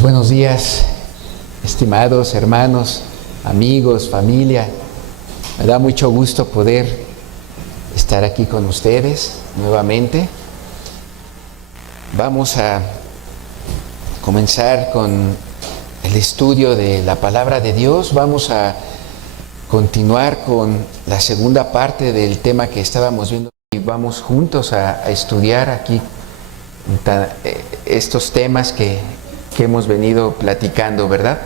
Pues buenos días, estimados hermanos, amigos, familia. Me da mucho gusto poder estar aquí con ustedes nuevamente. Vamos a comenzar con el estudio de la palabra de Dios. Vamos a continuar con la segunda parte del tema que estábamos viendo y vamos juntos a estudiar aquí estos temas que hemos venido platicando, ¿verdad?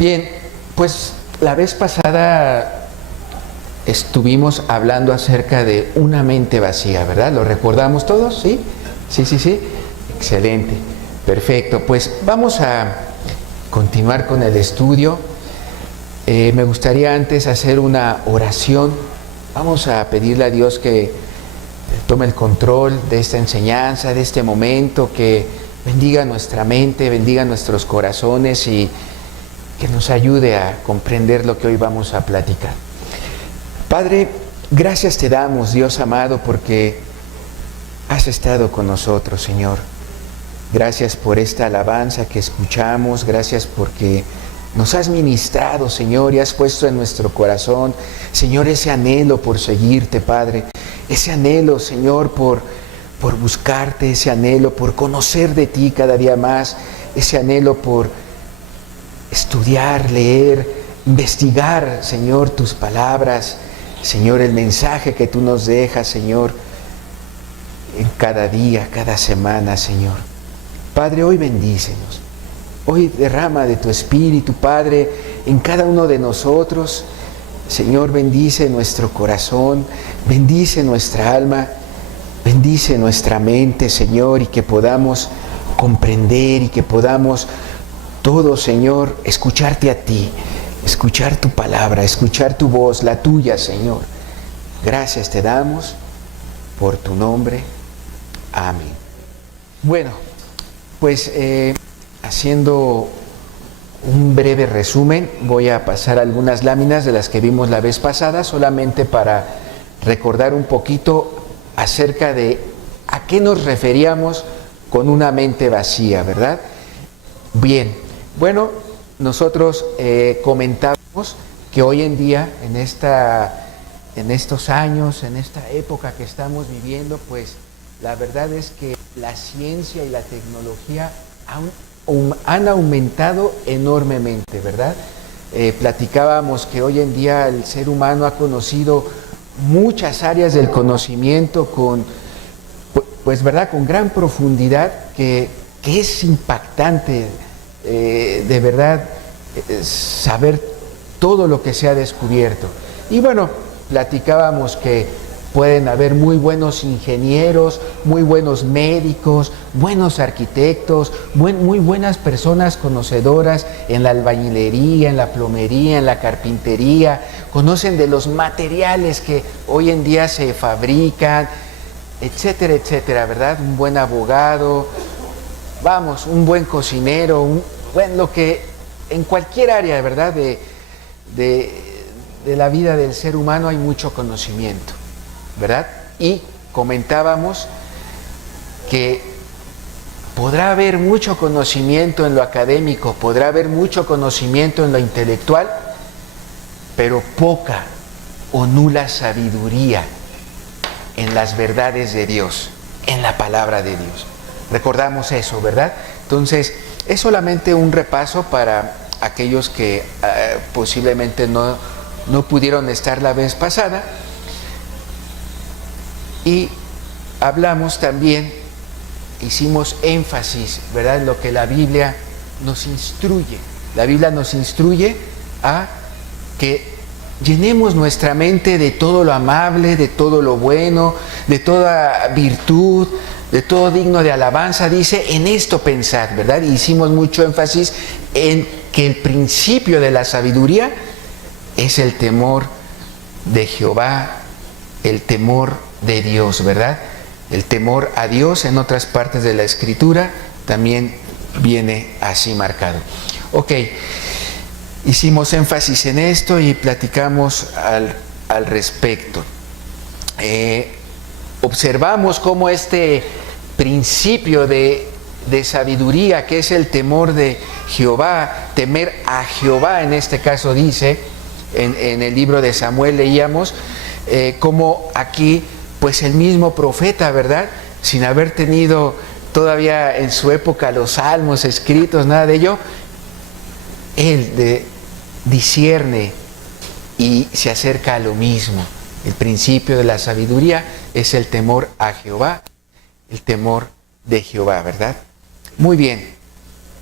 Bien, pues la vez pasada estuvimos hablando acerca de una mente vacía, ¿verdad? ¿Lo recordamos todos? ¿Sí? Sí. Excelente. Perfecto. Pues vamos a continuar con el estudio. Me gustaría antes hacer una oración. Vamos a pedirle a Dios que tome el control de esta enseñanza, de este momento, que bendiga nuestra mente, bendiga nuestros corazones y que nos ayude a comprender lo que hoy vamos a platicar. Padre, gracias te damos, Dios amado, porque has estado con nosotros, Señor. Gracias por esta alabanza que escuchamos, gracias porque nos has ministrado, Señor, y has puesto en nuestro corazón, Señor, ese anhelo por seguirte, Padre. Ese anhelo, Señor, por buscarte, ese anhelo por conocer de ti cada día más, ese anhelo por estudiar, leer, investigar, Señor, tus palabras, Señor, el mensaje que tú nos dejas, Señor, en cada día, cada semana, Señor. Padre, hoy bendícenos. Hoy derrama de tu Espíritu, Padre, en cada uno de nosotros. Señor, bendice nuestro corazón, bendice nuestra alma, bendice nuestra mente, Señor, y que podamos comprender y que podamos todos, Señor, escucharte a ti, escuchar tu palabra, escuchar tu voz, la tuya, Señor. Gracias te damos por tu nombre. Amén. Bueno, pues haciendo un breve resumen, voy a pasar algunas láminas de las que vimos la vez pasada, solamente para recordar un poquito acerca de a qué nos referíamos con una mente vacía, ¿verdad? Bien, bueno, nosotros comentábamos que hoy en día, en estos años, en esta época que estamos viviendo, pues la verdad es que la ciencia y la tecnología han aumentado enormemente, ¿verdad? Platicábamos que hoy en día el ser humano ha conocido muchas áreas del conocimiento pues verdad, con gran profundidad, que es impactante de verdad saber todo lo que se ha descubierto. Y bueno, platicábamos que pueden haber muy buenos ingenieros, muy buenos médicos, buenos arquitectos, muy buenas personas conocedoras en la albañilería, en la plomería, en la carpintería, conocen de los materiales que hoy en día se fabrican, etcétera, etcétera, ¿verdad? Un buen abogado, vamos, un buen cocinero, lo que en cualquier área, ¿verdad? De la vida del ser humano hay mucho conocimiento, ¿verdad? Y comentábamos que podrá haber mucho conocimiento en lo académico, podrá haber mucho conocimiento en lo intelectual, pero poca o nula sabiduría en las verdades de Dios, en la palabra de Dios. Recordamos eso, ¿verdad? Entonces, es solamente un repaso para aquellos que posiblemente no pudieron estar la vez pasada. Y hablamos también, hicimos énfasis, ¿verdad?, en lo que la Biblia nos instruye. La Biblia nos instruye a que llenemos nuestra mente de todo lo amable, de todo lo bueno, de toda virtud, de todo digno de alabanza. Dice, en esto pensad, ¿verdad? Y hicimos mucho énfasis en que el principio de la sabiduría es el temor de Jehová, el temor de Dios, ¿verdad? El temor a Dios en otras partes de la Escritura también viene así marcado. Ok, hicimos énfasis en esto y platicamos al respecto. Observamos cómo este principio de de sabiduría, que es el temor de Jehová, temer a Jehová, en este caso dice, en el libro de Samuel leíamos, como aquí, pues el mismo profeta, ¿verdad? Sin haber tenido todavía en su época los salmos escritos, nada de ello, él discierne y se acerca a lo mismo. El principio de la sabiduría es el temor a Jehová, el temor de Jehová, ¿verdad? Muy bien.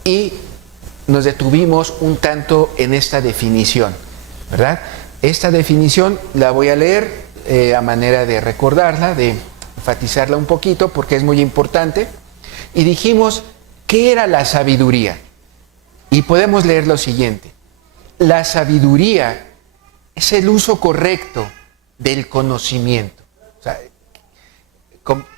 Y nos detuvimos un tanto en esta definición, ¿verdad? Esta definición la voy a leer a manera de recordarla, de enfatizarla un poquito, porque es muy importante. Y dijimos, ¿qué era la sabiduría? Y podemos leer lo siguiente. La sabiduría es el uso correcto del conocimiento. O sea,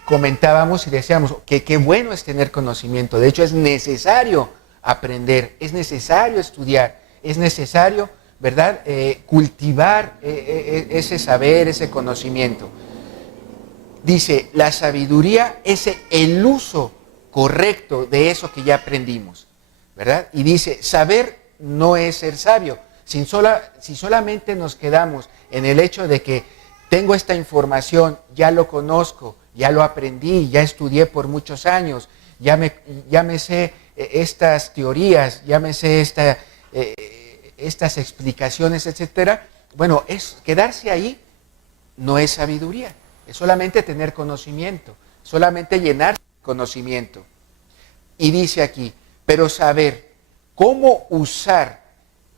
comentábamos y decíamos que qué bueno es tener conocimiento. De hecho, es necesario aprender, es necesario estudiar, es necesario, ¿verdad?, cultivar ese saber, ese conocimiento. Dice, la sabiduría es el uso correcto de eso que ya aprendimos, ¿verdad? Y dice, saber no es ser sabio. Si solamente nos quedamos en el hecho de que tengo esta información, ya lo conozco, ya lo aprendí, ya estudié por muchos años, ya me sé estas teorías, ya me sé estas explicaciones, etcétera. Bueno, quedarse ahí no es sabiduría, es solamente tener conocimiento, solamente llenar conocimiento. Y dice aquí, pero saber cómo usar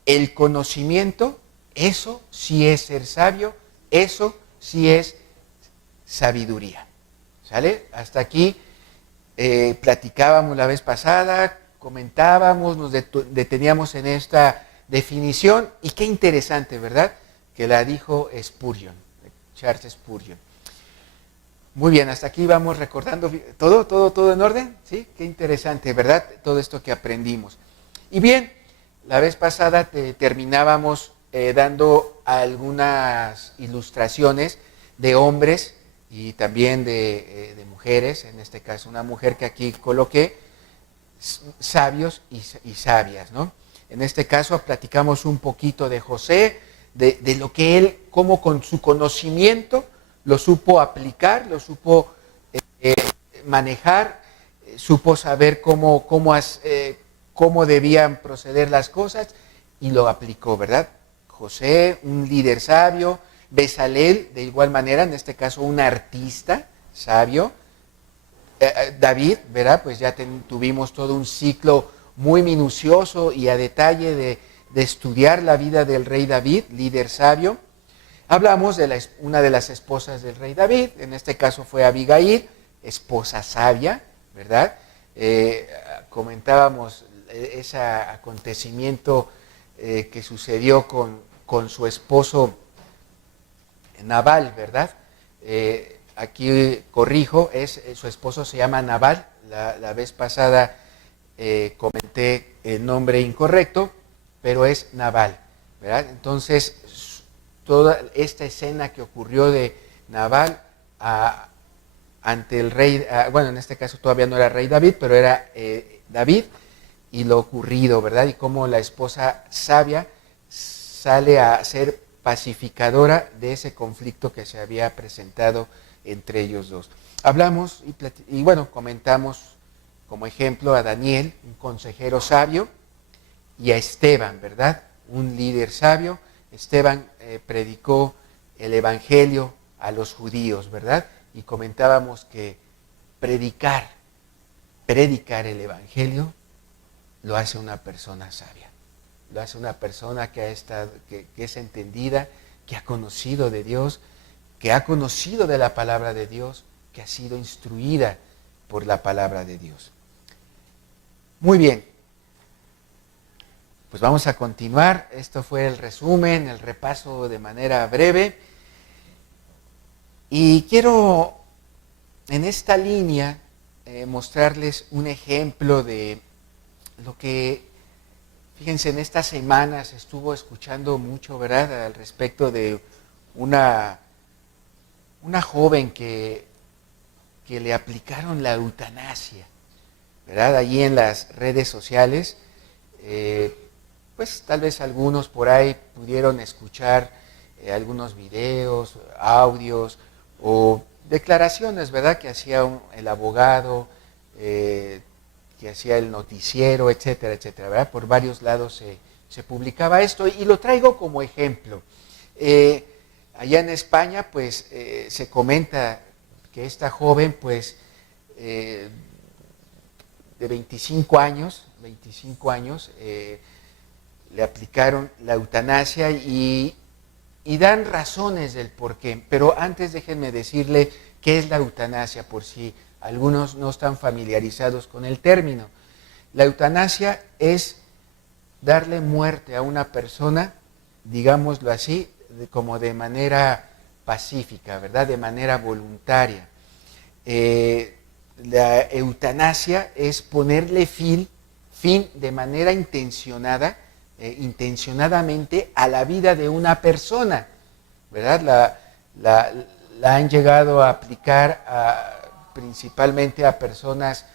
el conocimiento, eso sí es ser sabio, eso sí es sabiduría. ¿Sale? Hasta aquí platicábamos la vez pasada, comentábamos, nos deteníamos en esta definición, y qué interesante, ¿verdad?, que la dijo Spurgeon, Charles Spurgeon. Muy bien, hasta aquí vamos recordando todo en orden, ¿sí? Qué interesante, ¿verdad?, todo esto que aprendimos. Y bien, la vez pasada terminábamos dando algunas ilustraciones de hombres y también de mujeres, en este caso una mujer que aquí coloqué, sabios y sabias, ¿no? En este caso platicamos un poquito de José, de lo que él, cómo con su conocimiento lo supo aplicar, lo supo manejar, supo saber cómo debían proceder las cosas, y lo aplicó, ¿verdad? José, un líder sabio. Bezalel, de igual manera, en este caso un artista sabio. David, ¿verdad? Pues ya tuvimos todo un ciclo muy minucioso y a detalle de estudiar la vida del rey David, líder sabio. Hablamos de una de las esposas del rey David, en este caso fue Abigail, esposa sabia, ¿verdad? Comentábamos ese acontecimiento que sucedió con su esposo Nabal, ¿verdad? Aquí corrijo, su esposo se llama Nabal. La vez pasada comenté el nombre incorrecto, pero es Nabal, ¿verdad? Entonces, toda esta escena que ocurrió de Nabal ante el rey, bueno, en este caso todavía no era rey David, pero era David, y lo ocurrido, ¿verdad? Y cómo la esposa sabia sale a ser pacificadora de ese conflicto que se había presentado entre ellos dos. Hablamos y bueno, comentamos como ejemplo a Daniel, un consejero sabio, y a Esteban, ¿verdad? Un líder sabio. Esteban predicó el evangelio a los judíos, ¿verdad? Y comentábamos que predicar el evangelio lo hace una persona sabia. Lo hace una persona que es entendida, que ha conocido de Dios, que ha conocido de la palabra de Dios, que ha sido instruida por la palabra de Dios. Muy bien. Pues vamos a continuar. Esto fue el resumen, el repaso de manera breve. Y quiero en esta línea mostrarles un ejemplo de lo que, fíjense, en estas semanas estuvo escuchando mucho, ¿verdad?, al respecto de una joven que le aplicaron la eutanasia, ¿verdad? Allí en las redes sociales, pues tal vez algunos por ahí pudieron escuchar algunos videos, audios o declaraciones, ¿verdad? Que hacía el abogado, que hacía el noticiero, etcétera, etcétera, ¿verdad? Por varios lados se publicaba esto y lo traigo como ejemplo. Allá en España, pues, se comenta que esta joven, pues, de 25 años, le aplicaron la eutanasia y dan razones del por qué. Pero antes déjenme decirle qué es la eutanasia, por si algunos no están familiarizados con el término. La eutanasia es darle muerte a una persona, digámoslo así, como de manera pacífica, ¿verdad? De manera voluntaria. La eutanasia es ponerle fin de manera intencionada, intencionadamente a la vida de una persona, ¿verdad? La han llegado a aplicar principalmente a personas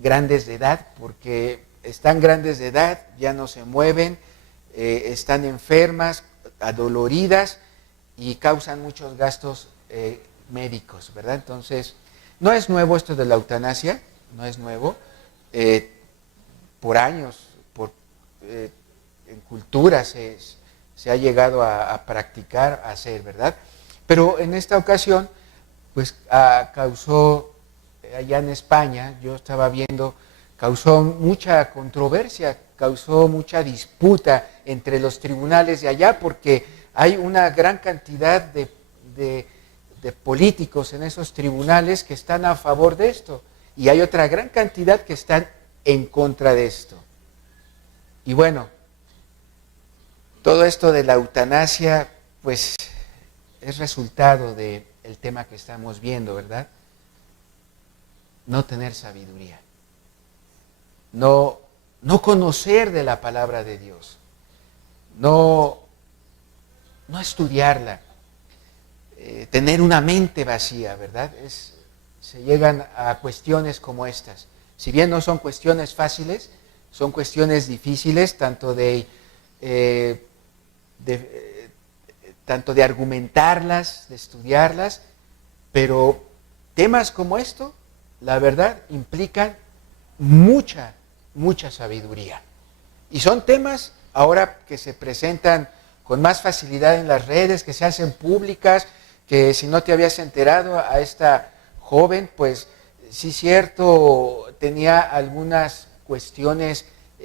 grandes de edad, porque están grandes de edad, ya no se mueven, están enfermas, adoloridas y causan muchos gastos médicos, ¿verdad? Entonces, no es nuevo esto de la eutanasia, no es nuevo. Por años, en culturas se ha llegado a practicar, a hacer, ¿verdad? Pero en esta ocasión, pues causó, allá en España, yo estaba viendo, causó mucha controversia, causó mucha disputa entre los tribunales de allá, porque hay una gran cantidad de políticos en esos tribunales que están a favor de esto, y hay otra gran cantidad que están en contra de esto. Y bueno, todo esto de la eutanasia, pues, es resultado del tema que estamos viendo, ¿verdad? No tener sabiduría. No conocer de la palabra de Dios. No estudiarla. Tener una mente vacía, ¿verdad? Se llegan a cuestiones como estas. Si bien no son cuestiones fáciles, son cuestiones difíciles, tanto de argumentarlas, de estudiarlas, pero temas como esto, la verdad, implican mucha sabiduría. Y son temas ahora que se presentan con más facilidad en las redes, que se hacen públicas, que si no te habías enterado, a esta joven, pues sí cierto, tenía algunas cuestiones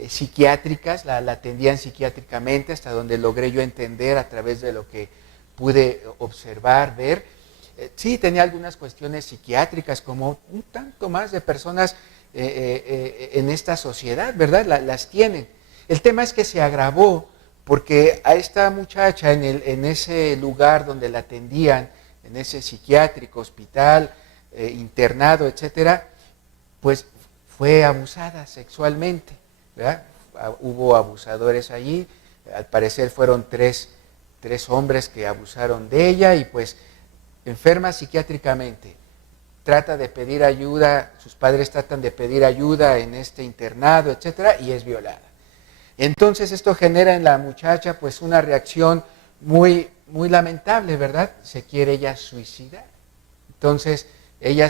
psiquiátricas, la atendían psiquiátricamente, hasta donde logré yo entender a través de lo que pude observar, ver. Sí, tenía algunas cuestiones psiquiátricas, como un tanto más de personas en esta sociedad, ¿verdad? Las tienen. El tema es que se agravó porque a esta muchacha en ese lugar donde la atendían, en ese psiquiátrico, hospital, internado, etcétera, pues fue abusada sexualmente, ¿verdad? Hubo abusadores allí, al parecer fueron tres hombres que abusaron de ella y pues enferma psiquiátricamente. Trata de pedir ayuda, sus padres tratan de pedir ayuda en este internado, etcétera, y es violada. Entonces esto genera en la muchacha pues una reacción muy lamentable, ¿verdad? Se quiere ella suicidar. Entonces ella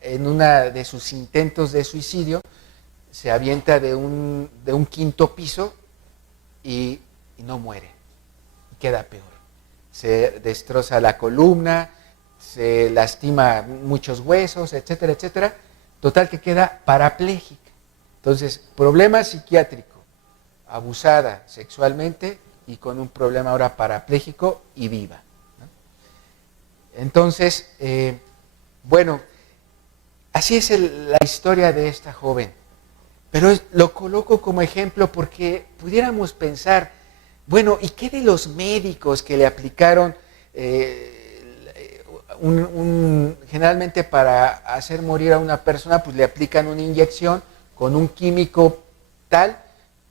en uno de sus intentos de suicidio se avienta de un quinto piso y no muere, queda peor. Se destroza la columna, se lastima muchos huesos, etcétera, etcétera. Total que queda parapléjica. Entonces, problema psiquiátrico, abusada sexualmente y con un problema ahora parapléjico y viva, ¿no? Entonces, bueno, así es la historia de esta joven. Pero lo coloco como ejemplo porque pudiéramos pensar, bueno, ¿y qué de los médicos que le aplicaron generalmente para hacer morir a una persona, pues le aplican una inyección con un químico tal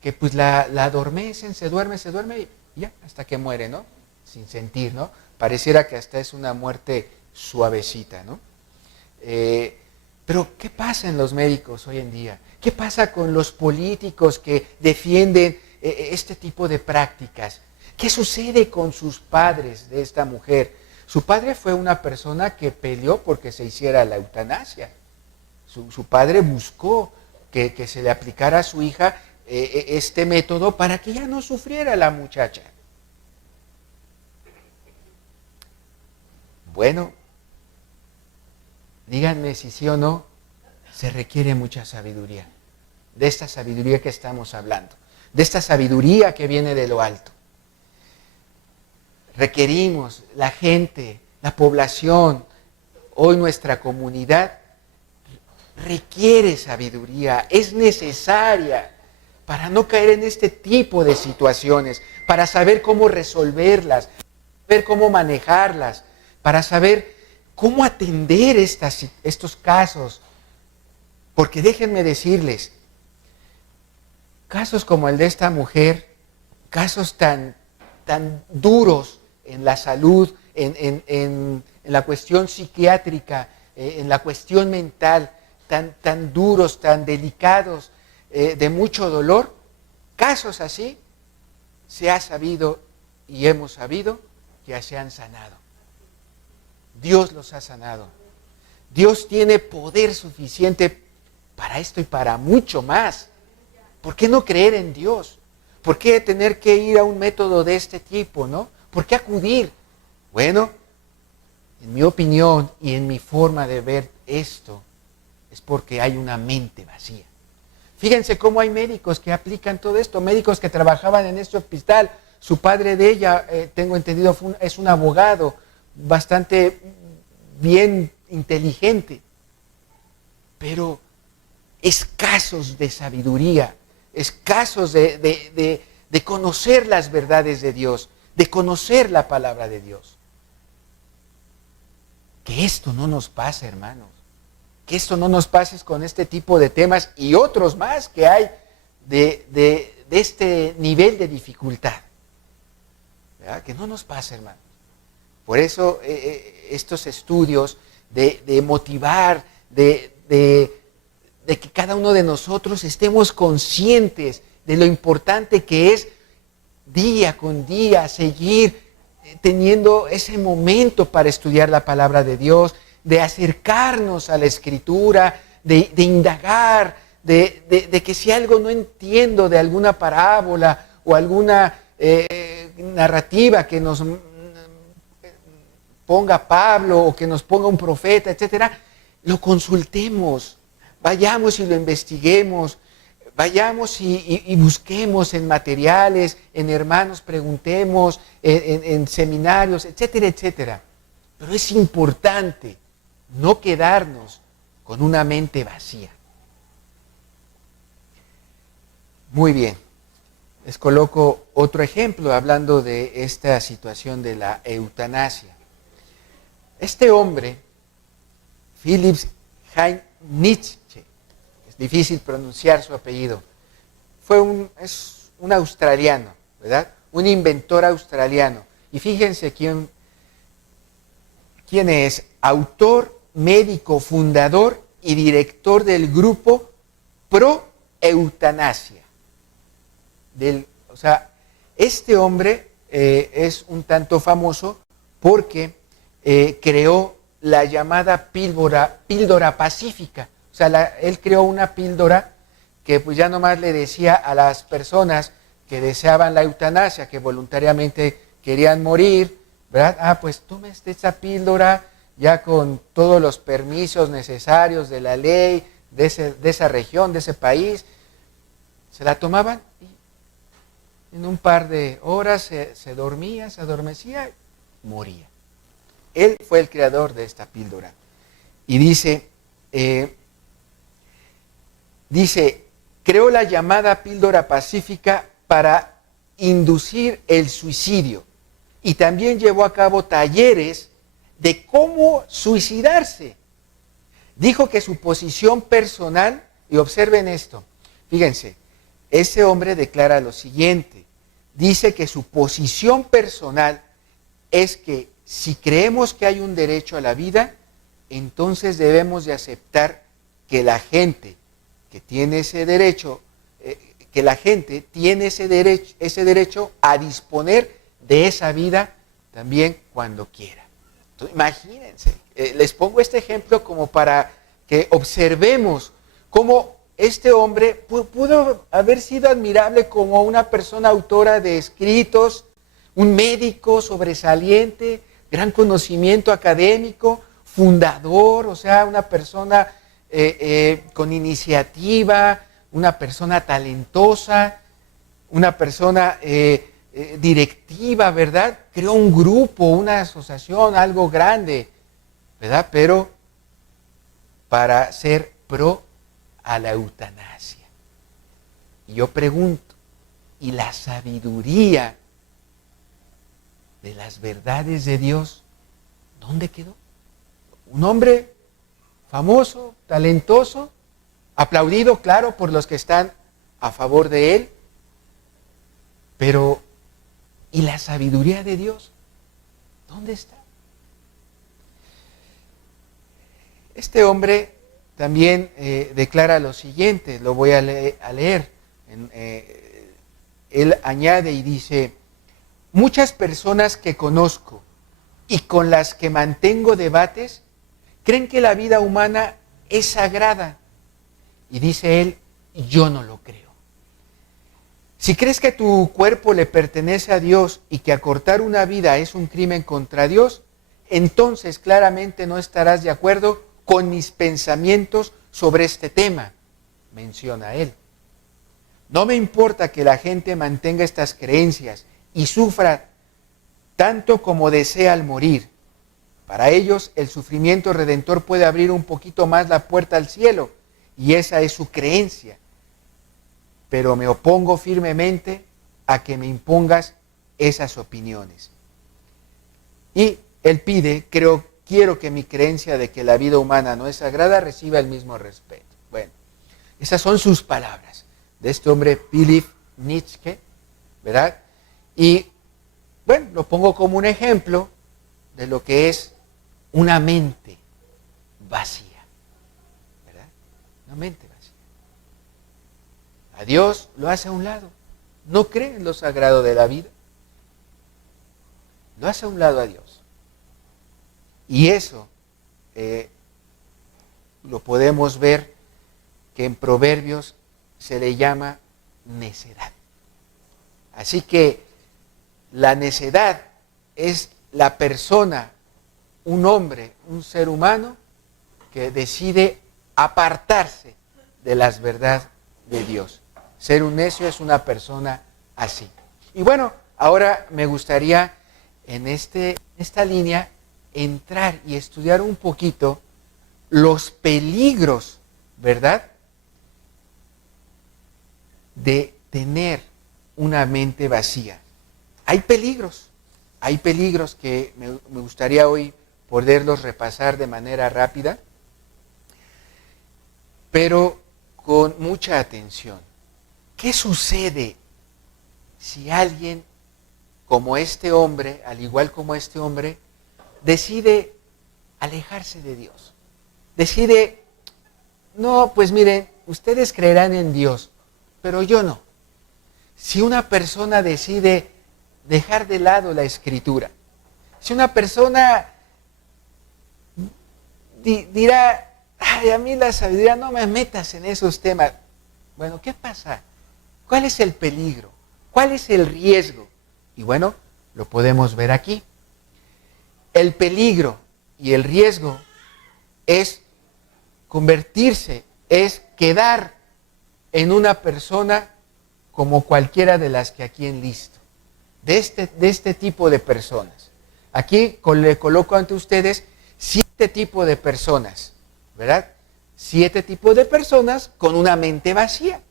que pues la adormecen, se duerme y ya, hasta que muere, ¿no? Sin sentir, ¿no? Pareciera que hasta es una muerte suavecita, ¿no? Pero ¿qué pasa en los médicos hoy en día? ¿Qué pasa con los políticos que defienden este tipo de prácticas? ¿Qué sucede con sus padres de esta mujer? Su padre fue una persona que peleó porque se hiciera la eutanasia. Su padre buscó que se le aplicara a su hija este método para que ya no sufriera la muchacha. Bueno, díganme si sí o no, se requiere mucha sabiduría. De esta sabiduría que estamos hablando. De esta sabiduría que viene de lo alto. Requerimos, la gente, la población, hoy nuestra comunidad, requiere sabiduría, es necesaria para no caer en este tipo de situaciones, para saber cómo resolverlas, saber cómo manejarlas, para saber cómo atender estos casos. Porque déjenme decirles, casos como el de esta mujer, casos tan duros en la salud, en la cuestión psiquiátrica, en la cuestión mental, tan duros, tan delicados, de mucho dolor, casos así, se ha sabido y hemos sabido que se han sanado. Dios los ha sanado. Dios tiene poder suficiente para esto y para mucho más. ¿Por qué no creer en Dios? ¿Por qué tener que ir a un método de este tipo, no? ¿Por qué acudir? Bueno, en mi opinión y en mi forma de ver esto, es porque hay una mente vacía. Fíjense cómo hay médicos que aplican todo esto, médicos que trabajaban en este hospital. Su padre de ella, tengo entendido, es un abogado bastante bien inteligente, pero escasos de sabiduría, escasos de conocer las verdades de Dios, de conocer la palabra de Dios. Que esto no nos pase, hermanos. Que esto no nos pase con este tipo de temas y otros más que hay de este nivel de dificultad. ¿Verdad? Que no nos pase, hermanos. Por eso estos estudios de motivar, de que cada uno de nosotros estemos conscientes de lo importante que es día con día seguir teniendo ese momento para estudiar la palabra de Dios, de acercarnos a la Escritura, de indagar, de que si algo no entiendo de alguna parábola o alguna narrativa que nos ponga Pablo o que nos ponga un profeta, etcétera, lo consultemos, vayamos y lo investiguemos, vayamos y busquemos en materiales, en hermanos, preguntemos, en seminarios, etcétera, etcétera. Pero es importante no quedarnos con una mente vacía. Muy bien, les coloco otro ejemplo hablando de esta situación de la eutanasia. Este hombre, Philipp Nietzsche, es difícil pronunciar su apellido, es un australiano, ¿verdad? Un inventor australiano. Y fíjense quién es: autor, médico, fundador y director del grupo Pro Eutanasia. Este hombre es un tanto famoso porque creó la llamada píldora pacífica. O sea, él creó una píldora que pues ya nomás le decía a las personas que deseaban la eutanasia, que voluntariamente querían morir, ¿verdad? Pues tome esta píldora ya con todos los permisos necesarios de la ley, de esa región, de ese país. Se la tomaban y en un par de horas se dormía, se adormecía y moría. Él fue el creador de esta píldora. Y dice, creó la llamada píldora pacífica para inducir el suicidio. Y también llevó a cabo talleres de cómo suicidarse. Dijo que su posición personal, y observen esto, fíjense, ese hombre declara lo siguiente, dice que su posición personal es que si creemos que hay un derecho a la vida, entonces debemos de aceptar que la gente que tiene ese derecho, que la gente tiene ese derecho a disponer de esa vida también cuando quiera. Entonces, imagínense, les pongo este ejemplo como para que observemos cómo este hombre pudo haber sido admirable como una persona autora de escritos, un médico sobresaliente, gran conocimiento académico, fundador, o sea, una persona con iniciativa, una persona talentosa, una persona directiva, ¿verdad? Creó un grupo, una asociación, algo grande, ¿verdad? Pero para ser pro a la eutanasia. Y yo pregunto, ¿y la sabiduría de las verdades de Dios, dónde quedó? Un hombre famoso, talentoso, aplaudido, claro, por los que están a favor de él, pero ¿y la sabiduría de Dios? ¿Dónde está? Este hombre también declara lo siguiente, lo voy a leer. Él añade y dice, muchas personas que conozco y con las que mantengo debates creen que la vida humana es sagrada. Y dice él, yo no lo creo. Si crees que tu cuerpo le pertenece a Dios y que acortar una vida es un crimen contra Dios, entonces claramente no estarás de acuerdo con mis pensamientos sobre este tema, menciona él. No me importa que la gente mantenga estas creencias y sufra tanto como desea al morir. Para ellos, el sufrimiento redentor puede abrir un poquito más la puerta al cielo, y esa es su creencia. Pero me opongo firmemente a que me impongas esas opiniones. Y él pide, quiero que mi creencia de que la vida humana no es sagrada reciba el mismo respeto. Bueno, esas son sus palabras de este hombre Philipp Nietzsche, ¿verdad? Y bueno, lo pongo como un ejemplo de lo que es una mente vacía, ¿verdad? Una mente vacía. A Dios lo hace a un lado. No cree en lo sagrado de la vida. Lo hace a un lado a Dios. Y eso lo podemos ver que en Proverbios se le llama necedad. Así que la necedad es la persona, un hombre, un ser humano que decide apartarse de las verdades de Dios. Ser un necio es una persona así. Y bueno, ahora me gustaría en esta línea entrar y estudiar un poquito los peligros, ¿verdad?, de tener una mente vacía. Hay peligros que me gustaría hoy poderlos repasar de manera rápida, pero con mucha atención. ¿Qué sucede si alguien como este hombre, al igual como este hombre, decide alejarse de Dios? Decide, no, pues miren, ustedes creerán en Dios, pero yo no. Si una persona decide dejar de lado la Escritura, si una persona dirá, ay, a mí la sabiduría, no me metas en esos temas. Bueno, ¿qué pasa? ¿Cuál es el peligro? ¿Cuál es el riesgo? Y bueno, lo podemos ver aquí. El peligro y el riesgo es convertirse, es quedar en una persona como cualquiera de las que aquí enlisto. De este tipo de personas. Aquí le coloco ante ustedes 7 tipos de personas, ¿verdad? 7 tipos de personas con una mente vacía.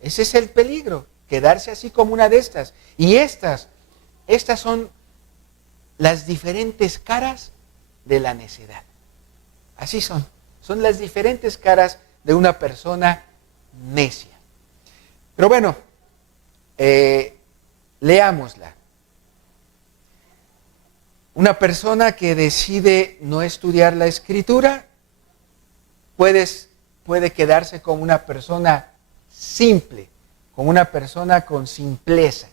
Ese es el peligro, quedarse así como una de estas. Y estas son las diferentes caras de la necedad. Así son las diferentes caras de una persona necia. Pero bueno, leámosla. Una persona que decide no estudiar la Escritura puede puede quedarse como una persona simple, como una persona con simpleza.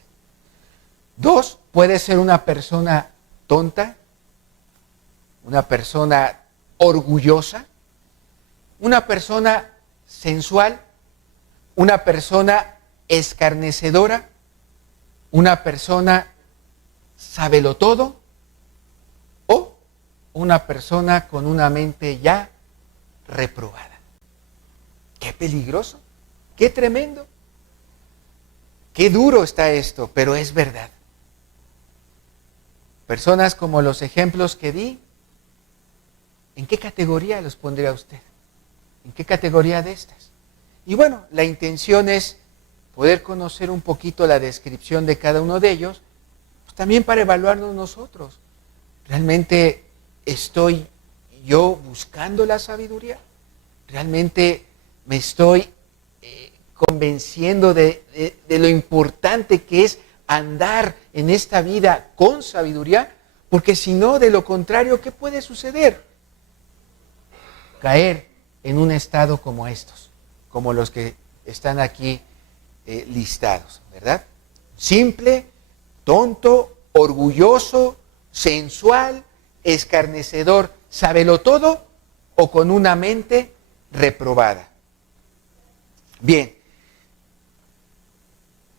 2, puede ser una persona tonta, una persona orgullosa, una persona sensual, una persona escarnecedora, una persona sabelotodo o una persona con una mente ya reprobada. ¡Qué peligroso! ¡Qué tremendo! ¡Qué duro está esto! Pero es verdad. Personas como los ejemplos que di, ¿en qué categoría los pondría usted? ¿En qué categoría de estas? Y bueno, la intención es poder conocer un poquito la descripción de cada uno de ellos, pues también para evaluarnos nosotros. ¿Realmente estoy yo buscando la sabiduría? ¿Realmente me estoy convenciendo de lo importante que es andar en esta vida con sabiduría? Porque si no, de lo contrario, ¿qué puede suceder? Caer en un estado como estos, como los que están aquí listados, ¿verdad? Simple, tonto, orgulloso, sensual, escarnecedor, sabelotodo o con una mente reprobada. Bien,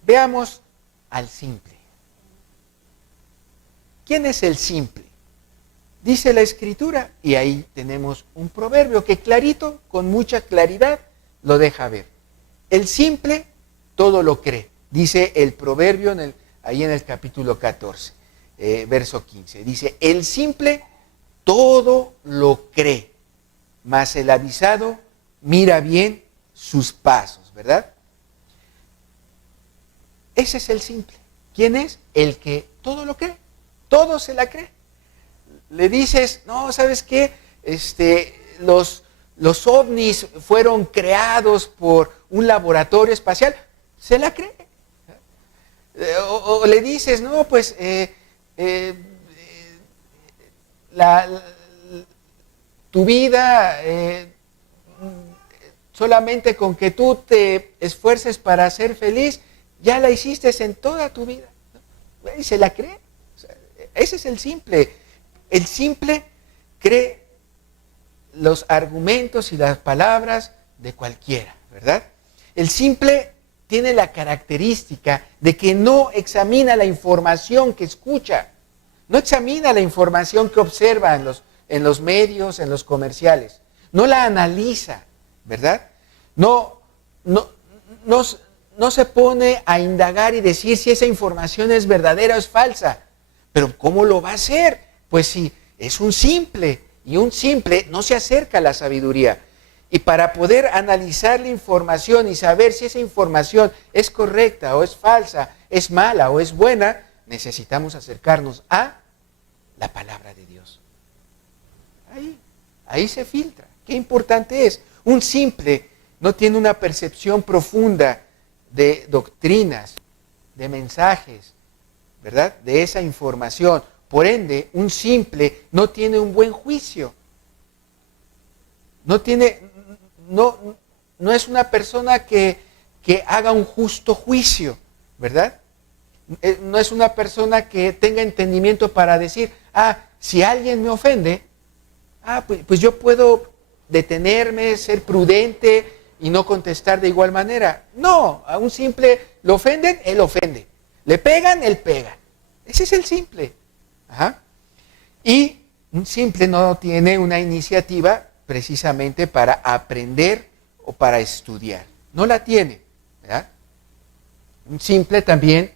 veamos al simple. ¿Quién es el simple? Dice la Escritura, y ahí tenemos un proverbio que clarito, con mucha claridad, lo deja ver. El simple todo lo cree, dice el proverbio ahí en el capítulo 14, verso 15. Dice, el simple todo lo cree, mas el avisado mira bien sus pasos, ¿verdad? Ese es el simple. ¿Quién es? El que todo lo cree, todo se la cree. Le dices, no, ¿sabes qué? Los ovnis fueron creados por un laboratorio espacial, se la cree. O le dices, no, pues tu vida, solamente con que tú te esfuerces para ser feliz, ya la hiciste en toda tu vida. Y se la cree. O sea, ese es el simple. El simple cree los argumentos y las palabras de cualquiera, ¿verdad? El simple tiene la característica de que no examina la información que escucha, no examina la información que observa en los medios, en los comerciales, no la analiza, ¿verdad? No se pone a indagar y decir si esa información es verdadera o es falsa. Pero ¿cómo lo va a hacer? Pues si es un simple, y un simple no se acerca a la sabiduría. Y para poder analizar la información y saber si esa información es correcta o es falsa, es mala o es buena, necesitamos acercarnos a la palabra de Dios. Ahí se filtra. Qué importante es. Un simple no tiene una percepción profunda de doctrinas, de mensajes, ¿verdad? De esa información. Por ende, un simple no tiene un buen juicio. No es una persona que haga un justo juicio, ¿verdad? No es una persona que tenga entendimiento para decir, si alguien me ofende, pues yo puedo detenerme, ser prudente y no contestar de igual manera. No, a un simple lo ofenden, él ofende. Le pegan, él pega. Ese es el simple. Ajá. Y un simple no tiene una iniciativa precisamente para aprender o para estudiar. No la tiene, ¿verdad? Un simple también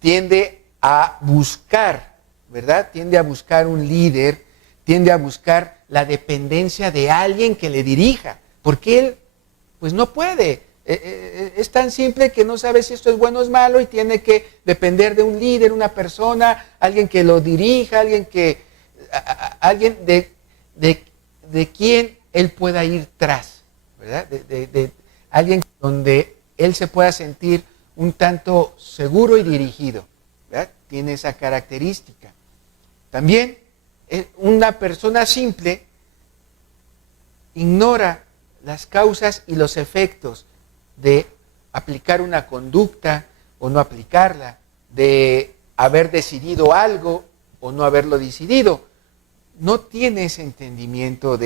tiende a buscar, ¿verdad? Tiende a buscar un líder, tiende a buscar la dependencia de alguien que le dirija, porque él pues no puede. Es tan simple que no sabe si esto es bueno o es malo y tiene que depender de un líder, una persona, alguien que lo dirija, alguien de quien él pueda ir tras, ¿verdad? De alguien donde él se pueda sentir un tanto seguro y dirigido, ¿verdad? Tiene esa característica. También una persona simple ignora las causas y los efectos de aplicar una conducta o no aplicarla, de haber decidido algo o no haberlo decidido. No tiene ese entendimiento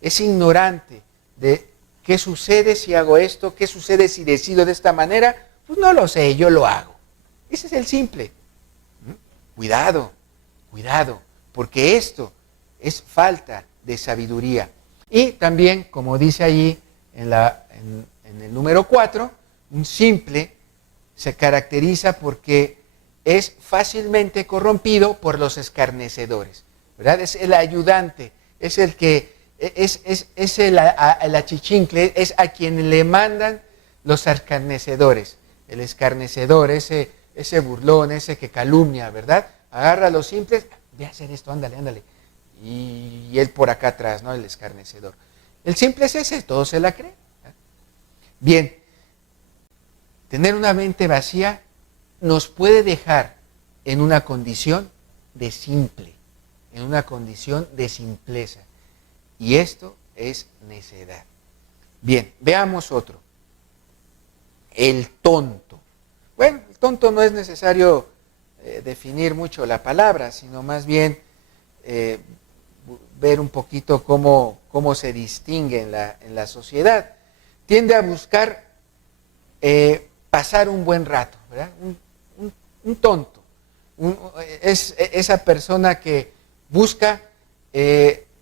es ignorante de qué sucede si hago esto, qué sucede si decido de esta manera. Pues no lo sé, yo lo hago. Ese es el simple. Cuidado, cuidado, porque esto es falta de sabiduría. Y también, como dice allí en el número 4, un simple se caracteriza porque es fácilmente corrompido por los escarnecedores, ¿verdad? Es el ayudante, es el que es el achichincle, es a quien le mandan los escarnecedores. El escarnecedor, ese burlón, ese que calumnia, ¿verdad? Agarra a los simples, ve a hacer esto, ándale, ándale. Y él por acá atrás, ¿no? El escarnecedor. El simple es ese, todo se la cree. Bien, tener una mente vacía nos puede dejar en una condición de simple, en una condición de simpleza. Y esto es necedad. Bien, veamos otro. El tonto. Bueno, el tonto no es necesario definir mucho la palabra, sino más bien ver un poquito cómo se distingue en la sociedad. Tiende a buscar pasar un buen rato, ¿verdad? Un tonto. Es esa persona que busca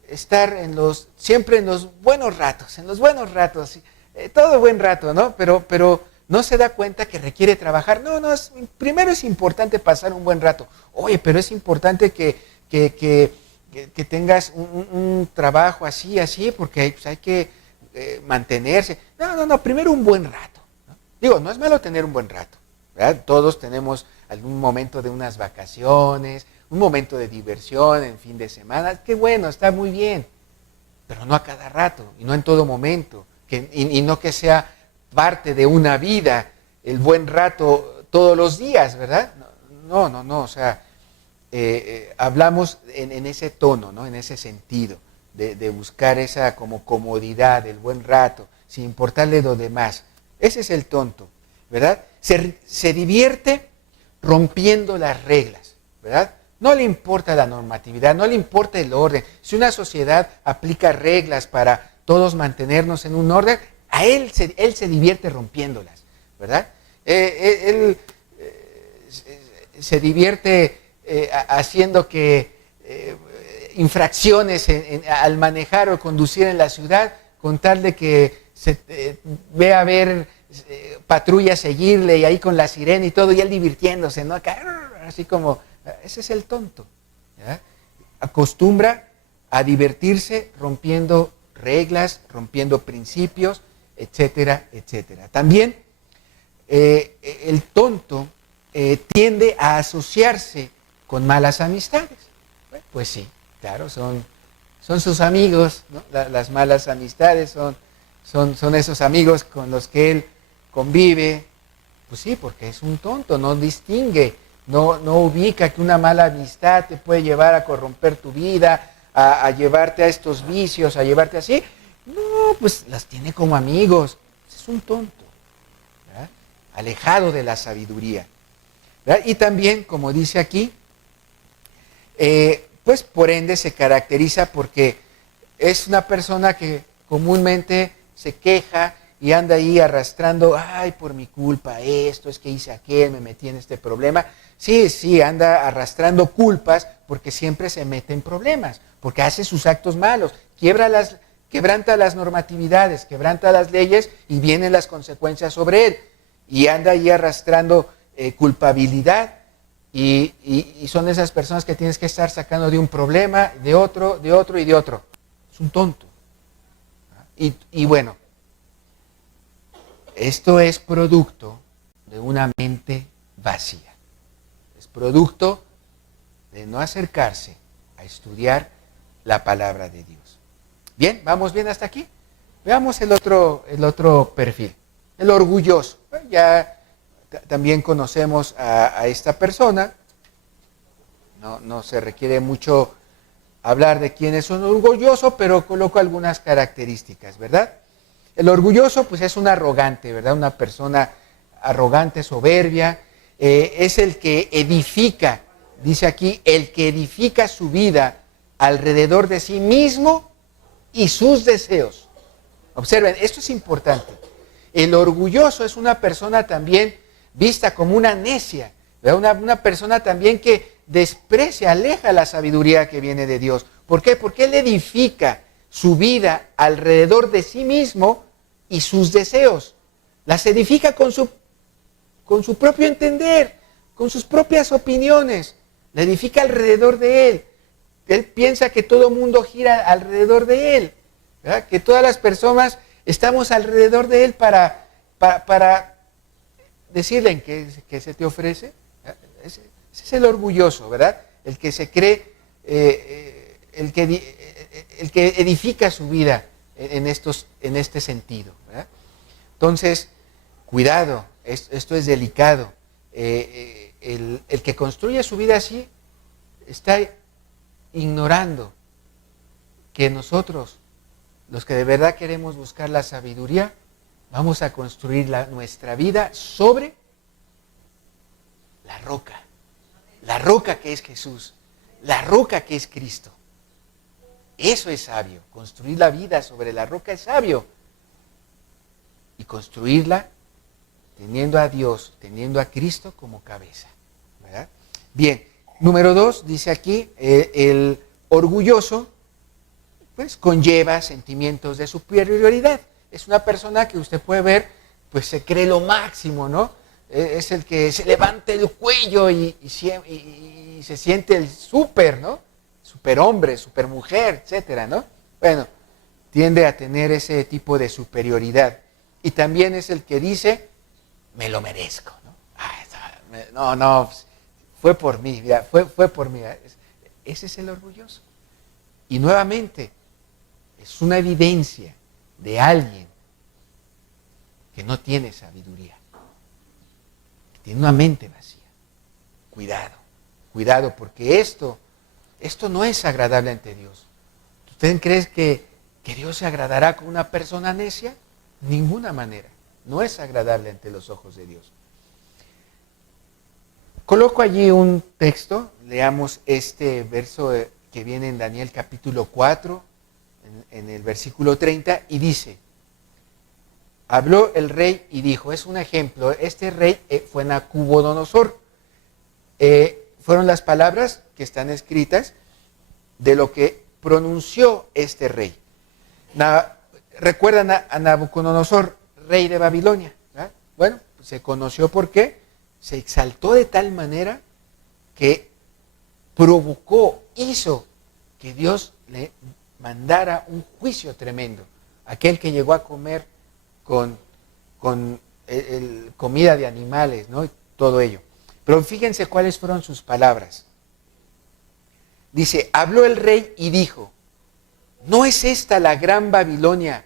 estar siempre en los buenos ratos, todo buen rato, ¿no? Pero no se da cuenta que requiere trabajar. No, primero es importante pasar un buen rato. Oye, pero es importante que tengas un trabajo así, porque pues, hay que mantenerse. No, primero un buen rato, ¿no? Digo, no es malo tener un buen rato, ¿verdad? Todos tenemos algún momento de unas vacaciones, un momento de diversión en fin de semana. Qué bueno, está muy bien, pero no a cada rato y no en todo momento, y no que sea parte de una vida el buen rato todos los días, ¿verdad? No, o sea, hablamos en ese tono, ¿no? En ese sentido, de buscar esa como comodidad, el buen rato, sin importarle lo demás. Ese es el tonto, ¿verdad? Se divierte rompiendo las reglas, ¿verdad? No le importa la normatividad, no le importa el orden. Si una sociedad aplica reglas para todos mantenernos en un orden, él se divierte rompiéndolas, ¿verdad? Él se divierte haciendo que infracciones al manejar o conducir en la ciudad, con tal de que se ve a ver patrullas seguirle y ahí con la sirena y todo, y él divirtiéndose, ¿no? Así como, ese es el tonto, ¿verdad? Acostumbra a divertirse rompiendo reglas, rompiendo principios, etcétera, etcétera. También el tonto tiende a asociarse con malas amistades. Bueno, pues sí, claro, son sus amigos, ¿no? Las malas amistades son esos amigos con los que él convive. Pues sí, porque es un tonto, no distingue, no ubica que una mala amistad te puede llevar a corromper tu vida, a llevarte a estos vicios, a llevarte así. No, pues las tiene como amigos. Es un tonto, ¿verdad? Alejado de la sabiduría, ¿verdad? Y también, como dice aquí, pues por ende se caracteriza porque es una persona que comúnmente se queja y anda ahí arrastrando, ay, por mi culpa esto, es que hice aquel, me metí en este problema. Sí, anda arrastrando culpas porque siempre se mete en problemas, porque hace sus actos malos, quebranta las normatividades, quebranta las leyes y vienen las consecuencias sobre él. Y anda ahí arrastrando culpabilidad y son esas personas que tienes que estar sacando de un problema, de otro y de otro. Es un tonto. Y bueno, esto es producto de una mente vacía. Es producto de no acercarse a estudiar la palabra de Dios. Bien, ¿vamos bien hasta aquí? Veamos el otro perfil, el orgulloso. Bueno, ya también conocemos a esta persona. No se requiere mucho hablar de quién es un orgulloso, pero coloco algunas características, ¿verdad? El orgulloso pues es un arrogante, ¿verdad? Una persona arrogante, soberbia, es el que edifica, dice aquí, el que edifica su vida alrededor de sí mismo y sus deseos. Observen, esto es importante. El orgulloso es una persona también vista como una necia, ¿verdad? Una persona también que desprecia, aleja la sabiduría que viene de Dios. ¿Por qué? Porque él edifica su vida alrededor de sí mismo y sus deseos. Las edifica con su propio entender, con sus propias opiniones. La edifica alrededor de él. Él piensa que todo el mundo gira alrededor de él, ¿verdad? Que todas las personas estamos alrededor de él para decirle qué se te ofrece. Ese es el orgulloso, ¿verdad? El que se cree, el que edifica su vida en este sentido, ¿verdad? Entonces, cuidado, esto es delicado. El que construye su vida así está ignorando que nosotros, los que de verdad queremos buscar la sabiduría, vamos a construir nuestra vida sobre la roca que es Jesús, la roca que es Cristo. Eso es sabio, construir la vida sobre la roca es sabio. Y construirla teniendo a Dios, teniendo a Cristo como cabeza, ¿verdad? Bien, número 2, dice aquí, el orgulloso, pues conlleva sentimientos de superioridad. Es una persona que usted puede ver, pues se cree lo máximo, ¿no? Es el que se levanta el cuello y se siente el súper, ¿no? Superhombre, supermujer, etcétera, ¿no? Bueno, tiende a tener ese tipo de superioridad. Y también es el que dice, me lo merezco, ¿no? No, fue por mí, mira, fue por mí. Ese es el orgulloso. Y nuevamente, es una evidencia de alguien que no tiene sabiduría, que tiene una mente vacía. Cuidado, porque esto no es agradable ante Dios. ¿Usted cree que Dios se agradará con una persona necia? Ninguna manera. No es agradable ante los ojos de Dios. Coloco allí un texto, leamos este verso que viene en Daniel capítulo 4, en el versículo 30, y dice, habló el rey y dijo, es un ejemplo, este rey fue Nabucodonosor. Fueron las palabras que están escritas de lo que pronunció este rey. ¿Recuerdan a Nabucodonosor, rey de Babilonia? ¿Verdad? Bueno, se conoció por qué. Se exaltó de tal manera que hizo que Dios le mandara un juicio tremendo. Aquel que llegó a comer con comida de animales, ¿no? Y todo ello. Pero fíjense cuáles fueron sus palabras. Dice, habló el rey y dijo, ¿no es esta la gran Babilonia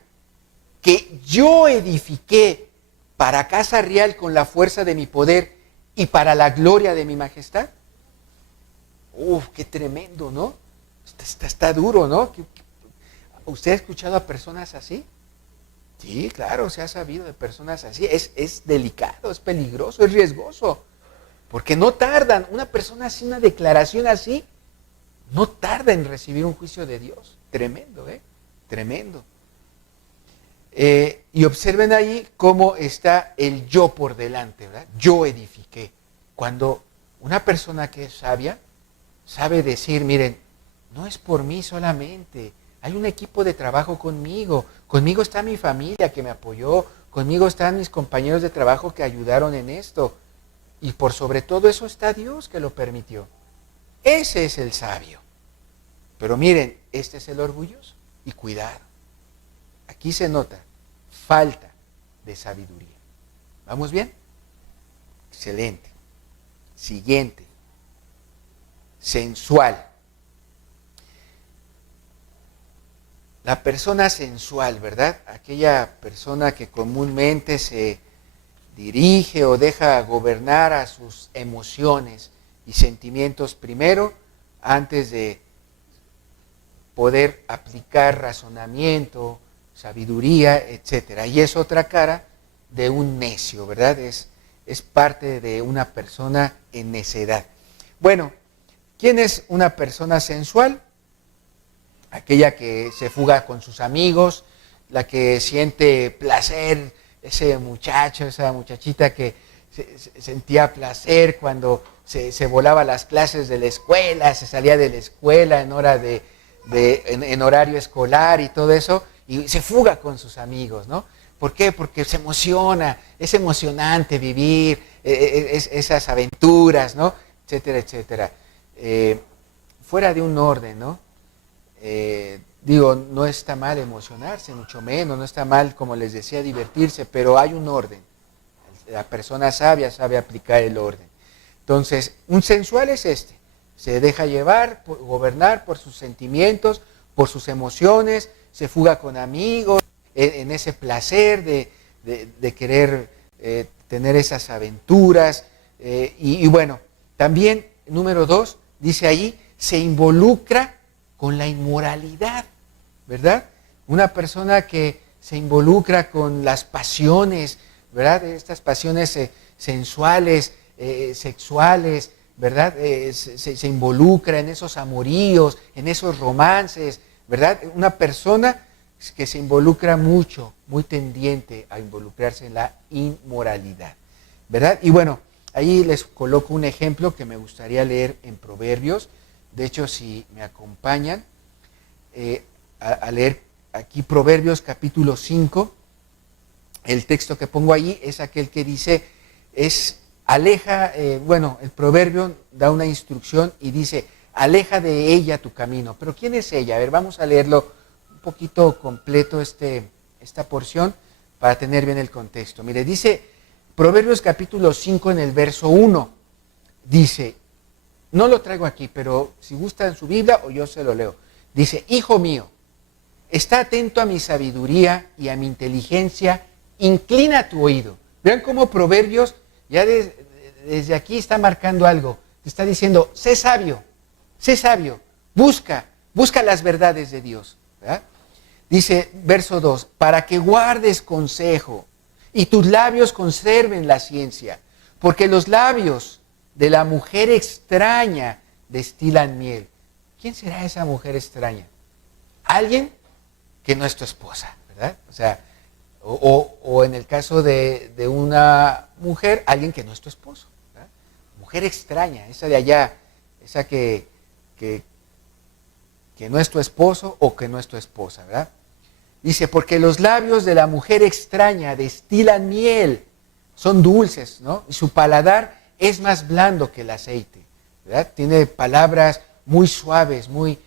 que yo edifiqué para casa real con la fuerza de mi poder y para la gloria de mi majestad? ¡Uf, qué tremendo!, ¿no? Está duro, ¿no? ¿Usted ha escuchado a personas así? Sí, claro, se ha sabido de personas así. Es delicado, es peligroso, es riesgoso. Porque no tardan, una persona así, una declaración así, no tarda en recibir un juicio de Dios. Tremendo, tremendo. Y observen ahí cómo está el yo por delante, ¿verdad? Yo edifiqué. Cuando una persona que es sabia sabe decir, miren, no es por mí solamente, hay un equipo de trabajo conmigo está mi familia que me apoyó, conmigo están mis compañeros de trabajo que ayudaron en esto, y por sobre todo eso está Dios que lo permitió. Ese es el sabio. Pero miren, este es el orgulloso. Y cuidado, aquí se nota falta de sabiduría. ¿Vamos bien? Excelente. Siguiente. Sensual. La persona sensual, ¿verdad? Aquella persona que comúnmente se dirige o deja gobernar a sus emociones y sentimientos primero, antes de poder aplicar razonamiento, sabiduría, etcétera. Y es otra cara de un necio, ¿verdad? Es parte de una persona en necedad. Bueno, ¿quién es una persona sensual? Aquella que se fuga con sus amigos, la que siente placer, ese muchacho, esa muchachita que sentía placer cuando se volaba las clases de la escuela, se salía de la escuela en hora en horario escolar y todo eso, y se fuga con sus amigos, ¿no? ¿Por qué? Porque se emociona, es emocionante vivir esas aventuras, ¿no? Etcétera, etcétera. Fuera de un orden, ¿no? No está mal emocionarse, mucho menos, no está mal, como les decía, divertirse, pero hay un orden. La persona sabia sabe aplicar el orden. Entonces, un sensual es se deja llevar, gobernar por sus sentimientos, por sus emociones, se fuga con amigos, en ese placer de querer tener esas aventuras. Y bueno, también, número 2, dice ahí, se involucra con la inmoralidad, ¿verdad? Una persona que se involucra con las pasiones, ¿verdad? Estas pasiones sensuales, sexuales, ¿verdad? Se involucra en esos amoríos, en esos romances, ¿verdad? Una persona que se involucra mucho, muy tendiente a involucrarse en la inmoralidad, ¿verdad? Y bueno, ahí les coloco un ejemplo que me gustaría leer en Proverbios. De hecho, si me acompañan a leer aquí Proverbios capítulo 5, el texto que pongo ahí es aquel que dice, el proverbio da una instrucción y dice, aleja de ella tu camino. Pero ¿quién es ella? A ver, vamos a leerlo un poquito completo esta porción para tener bien el contexto. Mire, dice Proverbios capítulo 5 en el verso 1, dice, no lo traigo aquí, pero si gusta en su Biblia o yo se lo leo. Dice, hijo mío, está atento a mi sabiduría y a mi inteligencia, inclina tu oído. Vean cómo Proverbios ya desde aquí está marcando algo. Te está diciendo, sé sabio, busca las verdades de Dios, ¿verdad? Dice, verso 2, para que guardes consejo y tus labios conserven la ciencia, porque los labios de la mujer extraña destilan miel. ¿Quién será esa mujer extraña? Alguien que no es tu esposa, ¿verdad? O sea, o en el caso de una mujer, alguien que no es tu esposo, ¿verdad? Mujer extraña, esa de allá, esa que no es tu esposo o que no es tu esposa, ¿verdad? Dice, porque los labios de la mujer extraña destilan miel, son dulces, ¿no? Y su paladar es más blando que el aceite, ¿verdad? Tiene palabras muy suaves, muy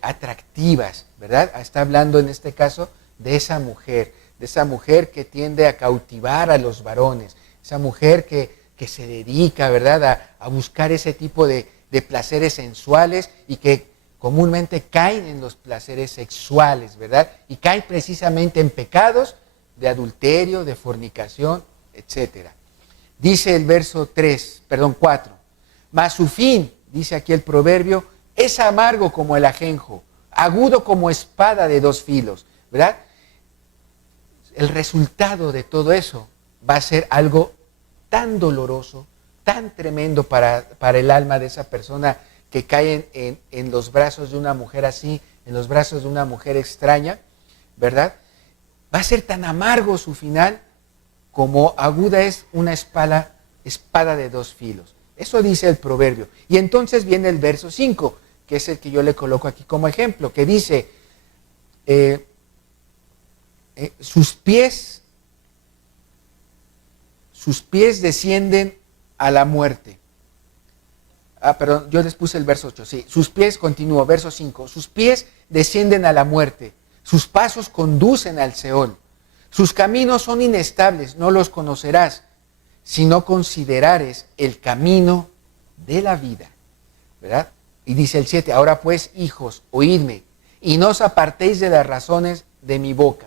atractivas, ¿verdad? Está hablando en este caso de esa mujer que tiende a cautivar a los varones, esa mujer que se dedica, ¿verdad?, a buscar ese tipo de placeres sensuales y que comúnmente caen en los placeres sexuales, ¿verdad? Y caen precisamente en pecados de adulterio, de fornicación, etcétera. Dice el verso 4, mas su fin, dice aquí el proverbio, es amargo como el ajenjo, agudo como espada de dos filos, ¿verdad? El resultado de todo eso va a ser algo tan doloroso, tan tremendo para el alma de esa persona que cae en los brazos de una mujer así, en los brazos de una mujer extraña, ¿verdad? Va a ser tan amargo su final como aguda es una espada de dos filos. Eso dice el proverbio. Y entonces viene el verso 5, que es el que yo le coloco aquí como ejemplo, que dice, sus pies descienden a la muerte. Perdón, yo les puse el verso 8, sí. Sus pies, continúo, verso 5. Sus pies descienden a la muerte, sus pasos conducen al Seol. Sus caminos son inestables, no los conocerás, si no considerares el camino de la vida, ¿verdad? Y dice el 7, ahora pues, hijos, oídme, y no os apartéis de las razones de mi boca.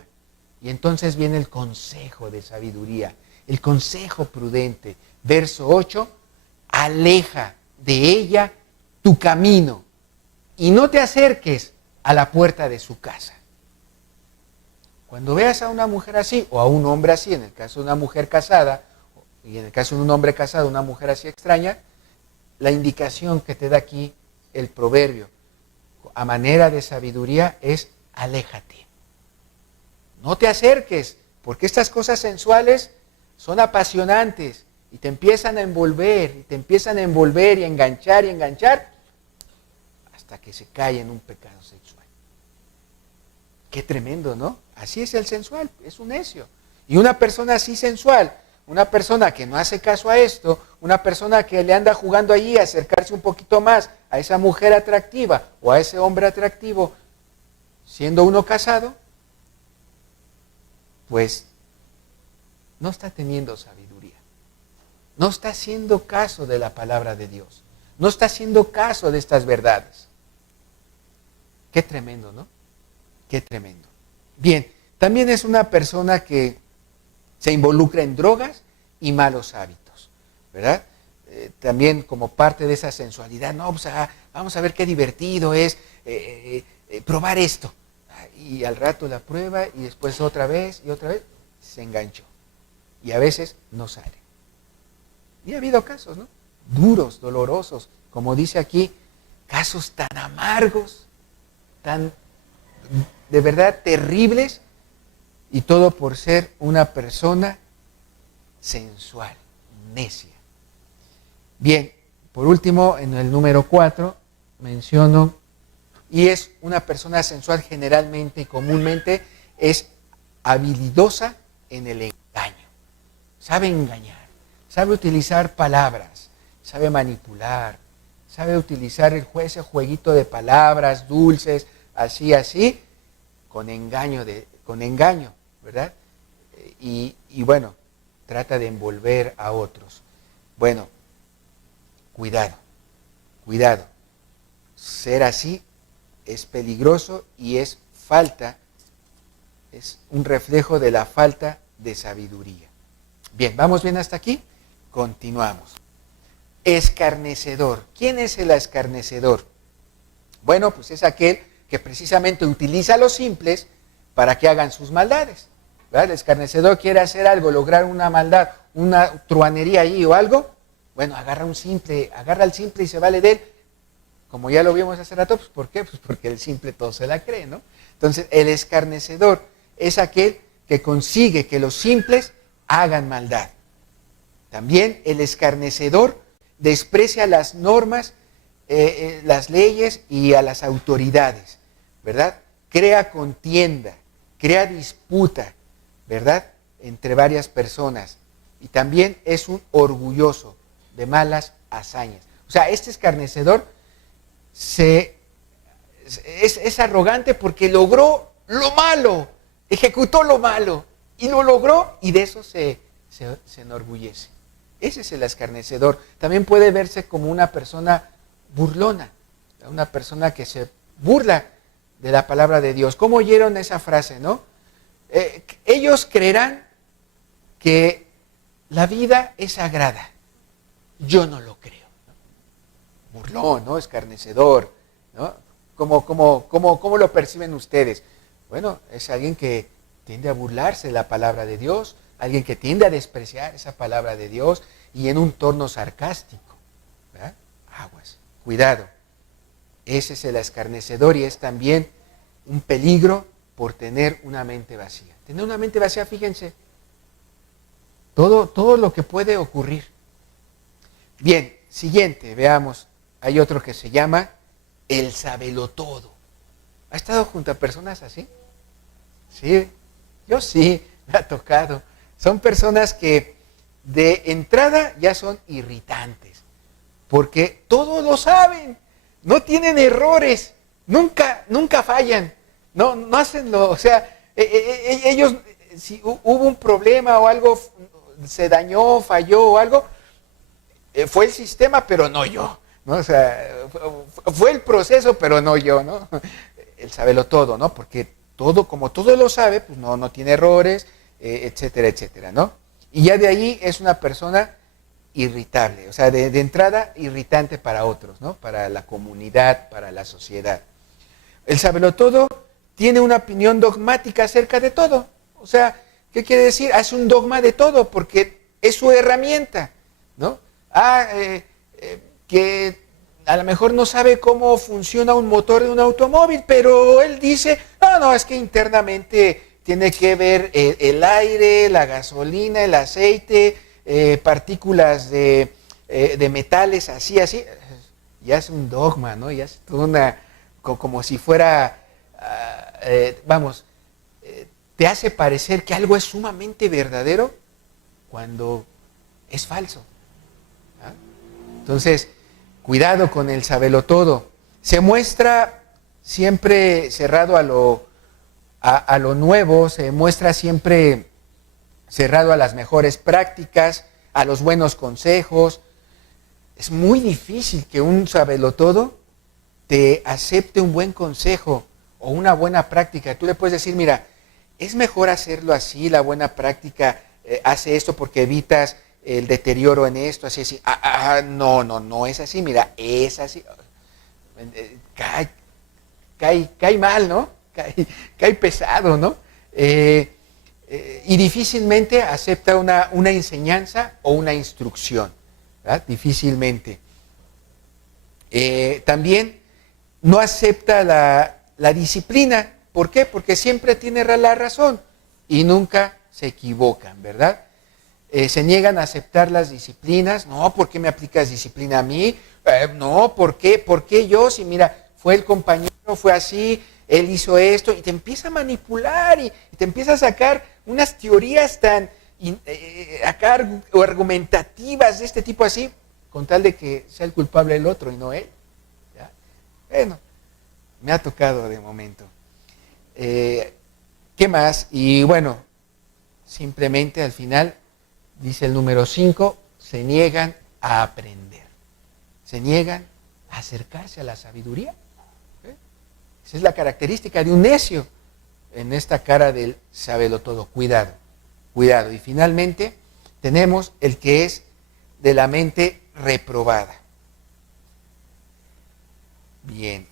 Y entonces viene el consejo de sabiduría, el consejo prudente. Verso 8, aleja de ella tu camino y no te acerques a la puerta de su casa. Cuando veas a una mujer así, o a un hombre así, en el caso de una mujer casada, y en el caso de un hombre casado, una mujer así extraña, la indicación que te da aquí el proverbio, a manera de sabiduría, es aléjate. No te acerques, porque estas cosas sensuales son apasionantes y te empiezan a envolver, y te empiezan a envolver y enganchar, hasta que se cae en un pecado sexual. Qué tremendo, ¿no? Así es el sensual, es un necio. Y una persona así sensual, una persona que no hace caso a esto, una persona que le anda jugando allí a acercarse un poquito más a esa mujer atractiva o a ese hombre atractivo, siendo uno casado, pues no está teniendo sabiduría. No está haciendo caso de la palabra de Dios. No está haciendo caso de estas verdades. Qué tremendo, ¿no? Qué tremendo. Bien, también es una persona que se involucra en drogas y malos hábitos, ¿verdad? También como parte de esa sensualidad, no, pues, vamos a ver qué divertido es probar esto. Y al rato la prueba y después otra vez se enganchó. Y a veces no sale. Y ha habido casos, ¿no? Duros, dolorosos, como dice aquí, casos tan amargos, tan de verdad terribles, y todo por ser una persona sensual, necia. Bien, por último, en el número 4, menciono, y es una persona sensual generalmente y comúnmente, es habilidosa en el engaño. Sabe engañar, sabe utilizar palabras, sabe manipular, sabe utilizar ese jueguito de palabras dulces, así, con engaño, ¿verdad? Y bueno, trata de envolver a otros. Bueno, cuidado. Ser así es peligroso y es un reflejo de la falta de sabiduría. Bien, ¿vamos bien hasta aquí? Continuamos. Escarnecedor. ¿Quién es el escarnecedor? Bueno, pues es aquel que precisamente utiliza a los simples para que hagan sus maldades, ¿verdad? El escarnecedor quiere hacer algo, lograr una maldad, una truanería allí o algo. Bueno, agarra al simple y se vale de él. Como ya lo vimos hace rato, pues ¿por qué? Pues porque el simple todo se la cree, ¿no? Entonces, el escarnecedor es aquel que consigue que los simples hagan maldad. También el escarnecedor desprecia las normas, las leyes y a las autoridades, ¿verdad? Crea contienda, crea disputa, ¿verdad? Entre varias personas. Y también es un orgulloso de malas hazañas. O sea, este escarnecedor es arrogante porque logró lo malo, ejecutó lo malo y lo logró, y de eso se enorgullece. Ese es el escarnecedor. También puede verse como una persona burlona, una persona que se burla de la palabra de Dios. ¿Cómo oyeron esa frase, no? Ellos creerán que la vida es sagrada. Yo no lo creo. Burlón, ¿no? Escarnecedor, ¿no? ¿Cómo lo perciben ustedes? Bueno, es alguien que tiende a burlarse de la palabra de Dios, alguien que tiende a despreciar esa palabra de Dios y en un tono sarcástico, ¿verdad? Aguas, cuidado. Ese es el escarnecedor y es también un peligro por tener una mente vacía. Tener una mente vacía, fíjense, todo lo que puede ocurrir. Bien, siguiente, veamos. Hay otro que se llama el sabelotodo. ¿Ha estado junto a personas así? Sí, yo sí, me ha tocado. Son personas que de entrada ya son irritantes, porque todo lo saben, no tienen errores, nunca fallan, no hacen lo, o sea, ellos, si hubo un problema o algo, se dañó, falló o algo, fue el sistema, pero no yo, ¿no? O sea, fue el proceso, pero no yo, ¿no? El sabelotodo, ¿no? Porque como todo lo sabe, pues no tiene errores, etcétera, etcétera, ¿no? Y ya de ahí es una persona irritable, o sea, de entrada irritante para otros, ¿no? Para la comunidad, para la sociedad. El sabelotodo tiene una opinión dogmática acerca de todo. O sea, ¿qué quiere decir? Hace un dogma de todo porque es su herramienta, ¿no? Que a lo mejor no sabe cómo funciona un motor de un automóvil, pero él dice, no, es que internamente tiene que ver el aire, la gasolina, el aceite, partículas de metales, así. Ya es un dogma, ¿no? Ya es toda como si fuera, te hace parecer que algo es sumamente verdadero cuando es falso. ¿Ah? Entonces, cuidado con el sabelotodo. Se muestra siempre cerrado a lo nuevo, se muestra siempre cerrado a las mejores prácticas, a los buenos consejos. Es muy difícil que un sabelotodo te acepte un buen consejo o una buena práctica. Tú le puedes decir, mira, es mejor hacerlo así, la buena práctica hace esto porque evitas el deterioro en esto, así. No es así, mira, es así. Cae mal, ¿no? Cae pesado, ¿no? Y difícilmente acepta una enseñanza o una instrucción, ¿verdad? Difícilmente. También no acepta la disciplina. ¿Por qué? Porque siempre tiene la razón y nunca se equivocan, ¿verdad? Se niegan a aceptar las disciplinas. No, ¿por qué me aplicas disciplina a mí? No, ¿por qué? ¿Por qué yo? Si mira, fue el compañero, fue así, él hizo esto, y te empieza a manipular y te empieza a sacar unas teorías tan argumentativas de este tipo así, con tal de que sea el culpable el otro y no él. ¿Ya? Bueno, me ha tocado de momento. ¿Qué más? Y bueno, simplemente al final, dice el número 5, se niegan a aprender. Se niegan a acercarse a la sabiduría. Esa es la característica de un necio en esta cara del sabelotodo. Cuidado, cuidado. Y finalmente tenemos el que es de la mente reprobada. Bien,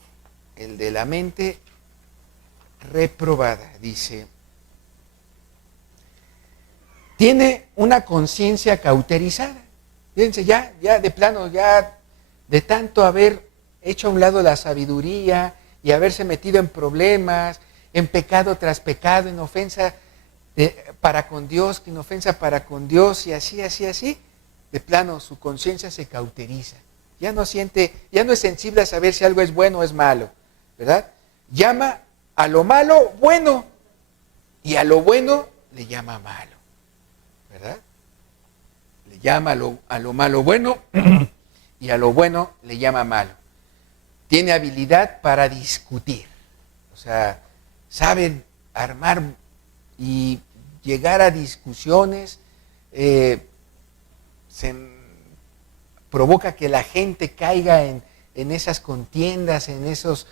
el de la mente reprobada, dice, tiene una conciencia cauterizada. Fíjense, ya de plano, ya de tanto haber hecho a un lado la sabiduría y haberse metido en problemas, en pecado tras pecado, en ofensa para con Dios, en ofensa para con Dios, y así, de plano su conciencia se cauteriza. Ya no es sensible a saber si algo es bueno o es malo, ¿verdad? Llama a lo malo bueno y a lo bueno le llama malo, ¿verdad? Le llama a lo malo bueno y a lo bueno le llama malo. Tiene habilidad para discutir, o sea, saben armar y llegar a discusiones, provoca que la gente caiga en esas contiendas, en esos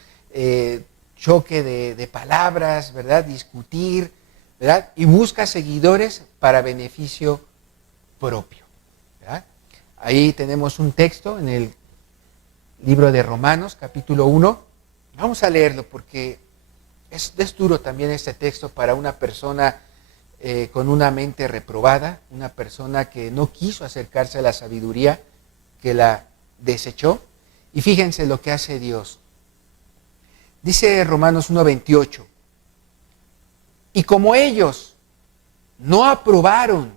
choque de palabras, ¿verdad? Discutir, ¿verdad? Y busca seguidores para beneficio propio, ¿verdad? Ahí tenemos un texto en el libro de Romanos, capítulo 1. Vamos a leerlo porque es duro también este texto para una persona con una mente reprobada, una persona que no quiso acercarse a la sabiduría, que la desechó. Y fíjense lo que hace Dios. Dice Romanos 1:28, y como ellos no aprobaron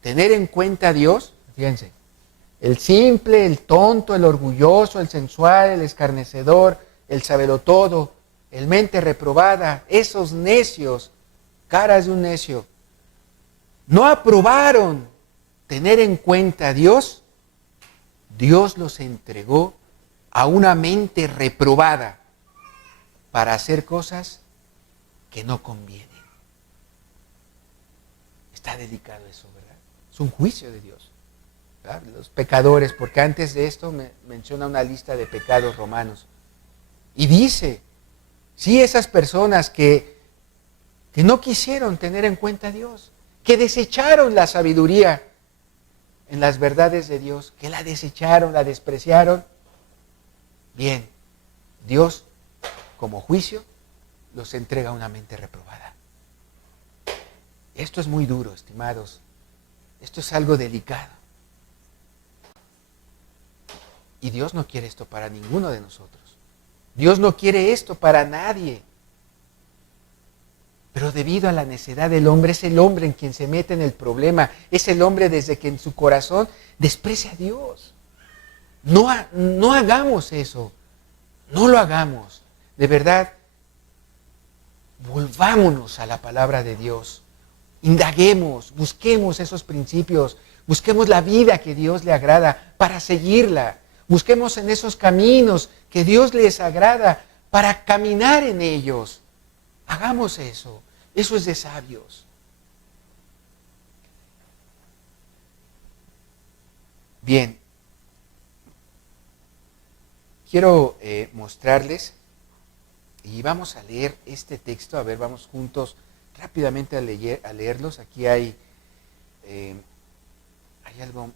tener en cuenta a Dios, fíjense, el simple, el tonto, el orgulloso, el sensual, el escarnecedor, el sabelotodo, el mente reprobada, esos necios, caras de un necio, no aprobaron tener en cuenta a Dios, Dios los entregó a una mente reprobada para hacer cosas que no convienen. Está delicado eso, ¿verdad? Es un juicio de Dios, ¿verdad? Los pecadores, porque antes de esto menciona una lista de pecados romanos. Y dice, sí, esas personas que no quisieron tener en cuenta a Dios, que desecharon la sabiduría en las verdades de Dios, que la desecharon, la despreciaron. Bien, Dios, como juicio, los entrega a una mente reprobada. Esto es muy duro, estimados. Esto es algo delicado. Y Dios no quiere esto para ninguno de nosotros. Dios no quiere esto para nadie. Pero debido a la necedad del hombre, es el hombre en quien se mete en el problema. Es el hombre desde que en su corazón desprecia a Dios. No hagamos eso. No lo hagamos. De verdad, volvámonos a la palabra de Dios. Indaguemos, busquemos esos principios. Busquemos la vida que Dios le agrada para seguirla. Busquemos en esos caminos que Dios les agrada para caminar en ellos. Hagamos eso. Eso es de sabios. Bien. Quiero mostrarles y vamos a leer este texto. A ver, vamos juntos rápidamente a leerlos. Aquí hay algo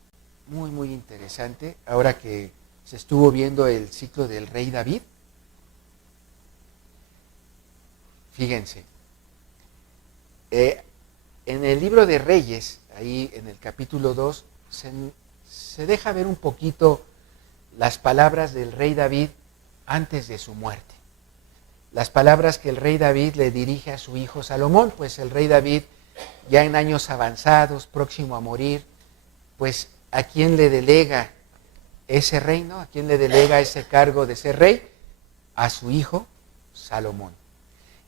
muy, muy interesante. Ahora que se estuvo viendo el ciclo del rey David. Fíjense. En el libro de Reyes, ahí en el capítulo 2, se deja ver un poquito las palabras del rey David antes de su muerte. Las palabras que el rey David le dirige a su hijo Salomón, pues el rey David, ya en años avanzados, próximo a morir, pues ¿a quién le delega ese reino? ¿A quién le delega ese cargo de ser rey? A su hijo Salomón.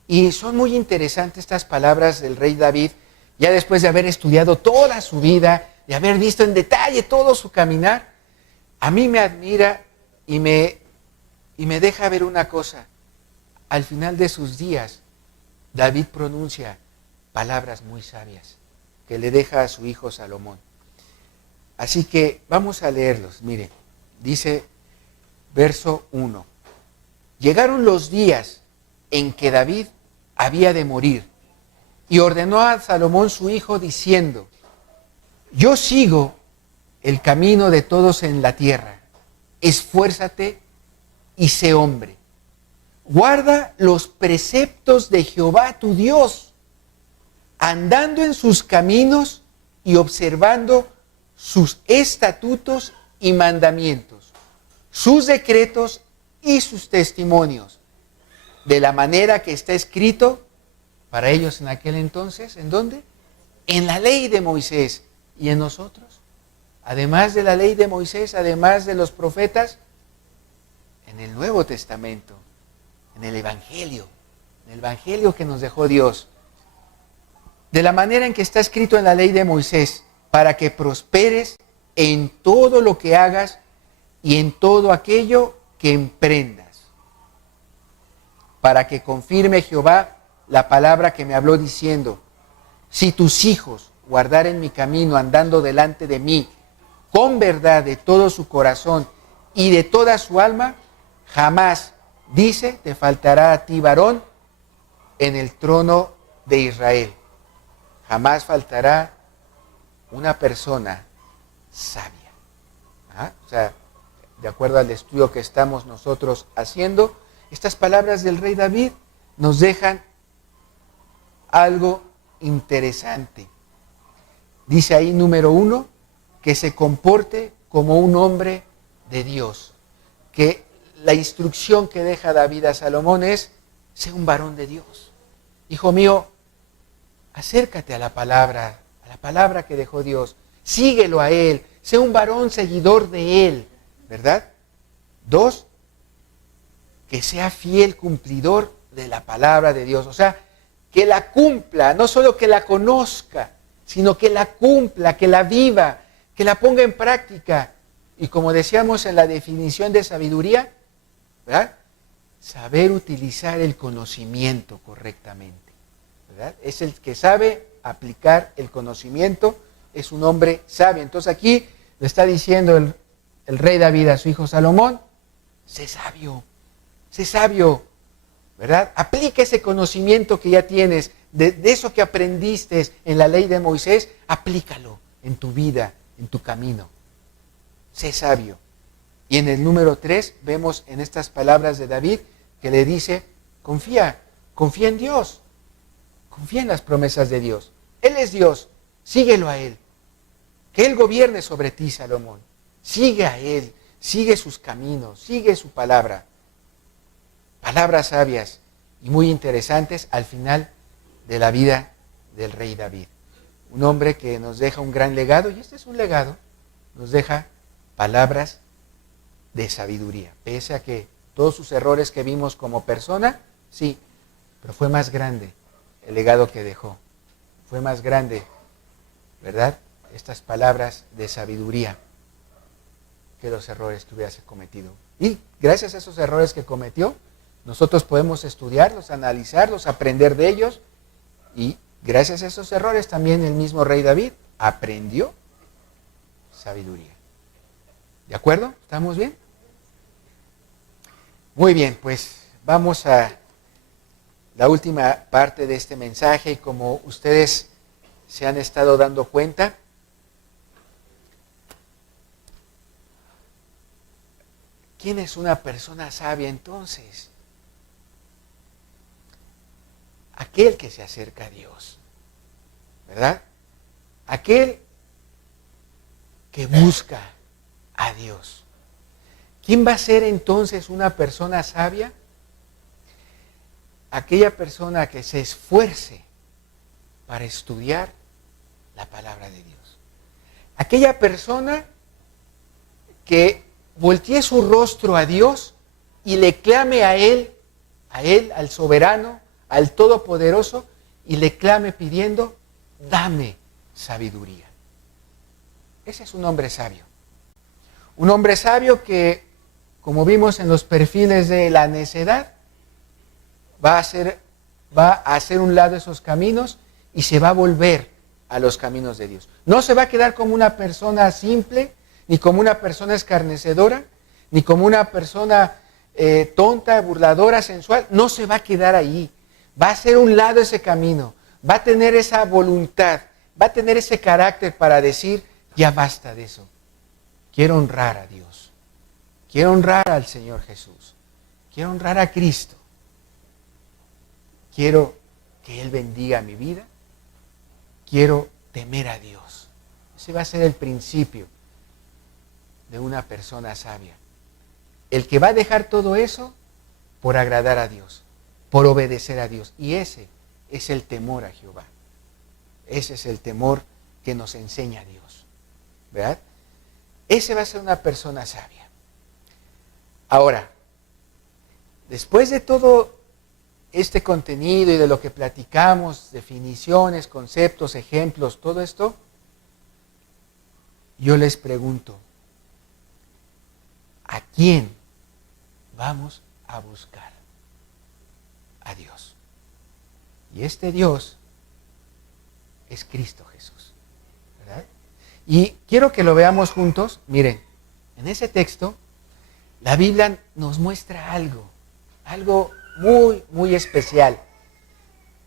Y son muy interesantes estas palabras del rey David, ya después de haber estudiado toda su vida, de haber visto en detalle todo su caminar. A mí me admira y me deja ver una cosa. Al final de sus días, David pronuncia palabras muy sabias que le deja a su hijo Salomón. Así que vamos a leerlos. Mire, dice verso 1. Llegaron los días en que David había de morir y ordenó a Salomón su hijo diciendo: yo sigo el camino de todos en la tierra, esfuérzate y sé hombre. Guarda los preceptos de Jehová tu Dios, andando en sus caminos y observando sus estatutos y mandamientos, sus decretos y sus testimonios, de la manera que está escrito para ellos en aquel entonces. ¿En dónde? En la ley de Moisés. ¿Y en nosotros? Además de la ley de Moisés, además de los profetas, en el Nuevo Testamento, en el Evangelio que nos dejó Dios, de la manera en que está escrito en la ley de Moisés, para que prosperes en todo lo que hagas y en todo aquello que emprendas, para que confirme Jehová la palabra que me habló diciendo: si tus hijos guardaren mi camino andando delante de mí con verdad de todo su corazón y de toda su alma, jamás, dice, te faltará a ti varón en el trono de Israel. Jamás faltará una persona sabia. O sea, de acuerdo al estudio que estamos nosotros haciendo, estas palabras del rey David nos dejan algo interesante. Dice ahí, número 1, que se comporte como un hombre de Dios. Que la instrucción que deja David a Salomón es: sé un varón de Dios. Hijo mío, acércate a la palabra que dejó Dios. Síguelo a Él. Sé un varón seguidor de Él. ¿Verdad? 2, que sea fiel cumplidor de la palabra de Dios. O sea, que la cumpla, no solo que la conozca, sino que la cumpla, que la viva, que la ponga en práctica. Y como decíamos en la definición de sabiduría, ¿verdad? Saber utilizar el conocimiento correctamente, ¿verdad? Es el que sabe aplicar el conocimiento, es un hombre sabio. Entonces aquí le está diciendo el rey David a su hijo Salomón: sé sabio, ¿verdad? Aplica ese conocimiento que ya tienes, de eso que aprendiste en la ley de Moisés, aplícalo en tu vida, en tu camino. Sé sabio. Y en el número 3 vemos en estas palabras de David que le dice: confía Confía en Dios. Confía en las promesas de Dios. Él es Dios. Síguelo a Él. Que Él gobierne sobre ti, Salomón. Sigue a Él. Sigue sus caminos. Sigue su palabra. Palabras sabias y muy interesantes al final de la vida del rey David. Un hombre que nos deja un gran legado, y este es un legado, nos deja palabras de sabiduría. Pese a que todos sus errores que vimos como persona, sí, pero fue más grande el legado que dejó. Fue más grande, ¿verdad? Estas palabras de sabiduría que los errores que hubiese cometido. Y gracias a esos errores que cometió, nosotros podemos estudiarlos, analizarlos, aprender de ellos. Y gracias a esos errores también el mismo rey David aprendió sabiduría. ¿De acuerdo? ¿Estamos bien? Muy bien, pues vamos a la última parte de este mensaje. Y como ustedes se han estado dando cuenta, ¿quién es una persona sabia entonces? Aquel que se acerca a Dios, ¿verdad? Aquel que busca a Dios. ¿Quién va a ser entonces una persona sabia? Aquella persona que se esfuerce para estudiar la palabra de Dios. Aquella persona que voltee su rostro a Dios y le clame a Él, al soberano, al Todopoderoso, y le clame pidiendo, dame sabiduría. Ese es un hombre sabio. Un hombre sabio que, como vimos en los perfiles de la necedad, va a hacer un lado esos caminos y se va a volver a los caminos de Dios. No se va a quedar como una persona simple, ni como una persona escarnecedora, ni como una persona tonta, burladora, sensual. No se va a quedar ahí. Va a hacer un lado ese camino. Va a tener esa voluntad. Va a tener ese carácter para decir, ya basta de eso. Quiero honrar a Dios. Quiero honrar al Señor Jesús. Quiero honrar a Cristo. Quiero que Él bendiga mi vida. Quiero temer a Dios. Ese va a ser el principio de una persona sabia. El que va a dejar todo eso por agradar a Dios, por obedecer a Dios. Y ese es el temor a Jehová. Ese es el temor que nos enseña Dios. ¿Verdad? Ese va a ser una persona sabia. Ahora, después de todo este contenido y de lo que platicamos, definiciones, conceptos, ejemplos, todo esto, yo les pregunto, ¿a quién vamos a buscar? A Dios. Y este Dios es Cristo Jesús, ¿verdad? Y quiero que lo veamos juntos. Miren, en ese texto, la Biblia nos muestra algo muy, muy especial.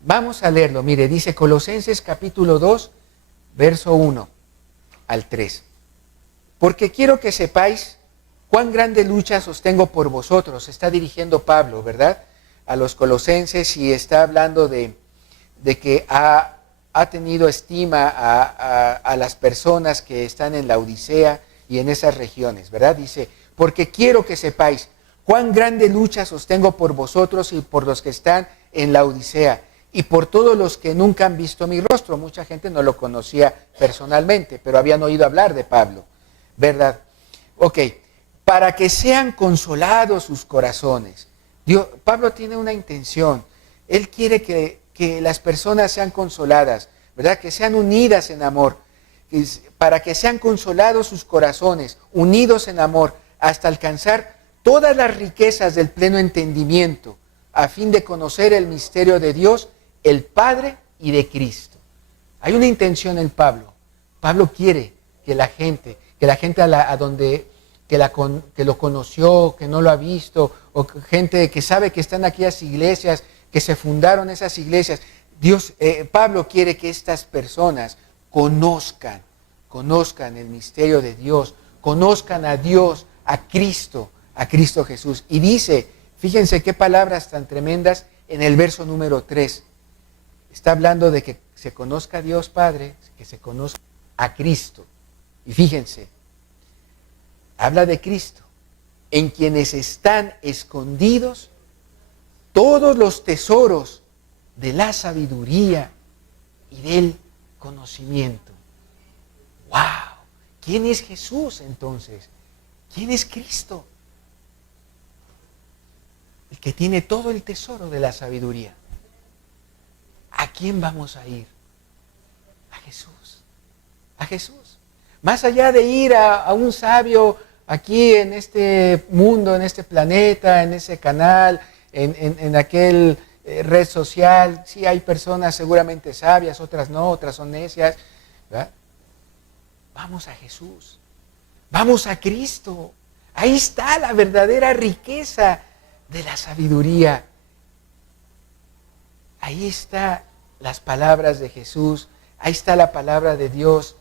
Vamos a leerlo. Mire, dice Colosenses capítulo 2, verso 1 al 3. Porque quiero que sepáis cuán grande lucha sostengo por vosotros. Está dirigiendo Pablo, ¿verdad?, a los colosenses, y está hablando de que ha tenido estima a las personas que están en la Odisea y en esas regiones, ¿verdad? Dice, porque quiero que sepáis cuán grande lucha sostengo por vosotros y por los que están en la Odisea y por todos los que nunca han visto mi rostro. Mucha gente no lo conocía personalmente, pero habían oído hablar de Pablo, ¿verdad? Ok, para que sean consolados sus corazones. Pablo tiene una intención. Él quiere que las personas sean consoladas, ¿verdad? Que sean unidas en amor, para que sean consolados sus corazones, unidos en amor, hasta alcanzar todas las riquezas del pleno entendimiento, a fin de conocer el misterio de Dios, el Padre y de Cristo. Hay una intención en Pablo. Pablo quiere que la gente que lo conoció, que no lo ha visto, o gente que sabe que están aquí aquellas iglesias, que se fundaron esas iglesias. Pablo quiere que estas personas conozcan el misterio de Dios, conozcan a Dios, a Cristo Jesús. Y dice, fíjense qué palabras tan tremendas, en el verso número 3. Está hablando de que se conozca a Dios Padre, que se conozca a Cristo. Y fíjense, habla de Cristo, en quienes están escondidos todos los tesoros de la sabiduría y del conocimiento. ¡Wow! ¿Quién es Jesús entonces? ¿Quién es Cristo? El que tiene todo el tesoro de la sabiduría. ¿A quién vamos a ir? A Jesús. A Jesús. Más allá de ir a un sabio aquí en este mundo, en este planeta, en ese canal, en aquel red social, sí hay personas seguramente sabias, otras no, otras son necias, ¿verdad? Vamos a Jesús. Vamos a Cristo. Ahí está la verdadera riqueza de la sabiduría. Ahí están las palabras de Jesús, ahí está la palabra de Dios,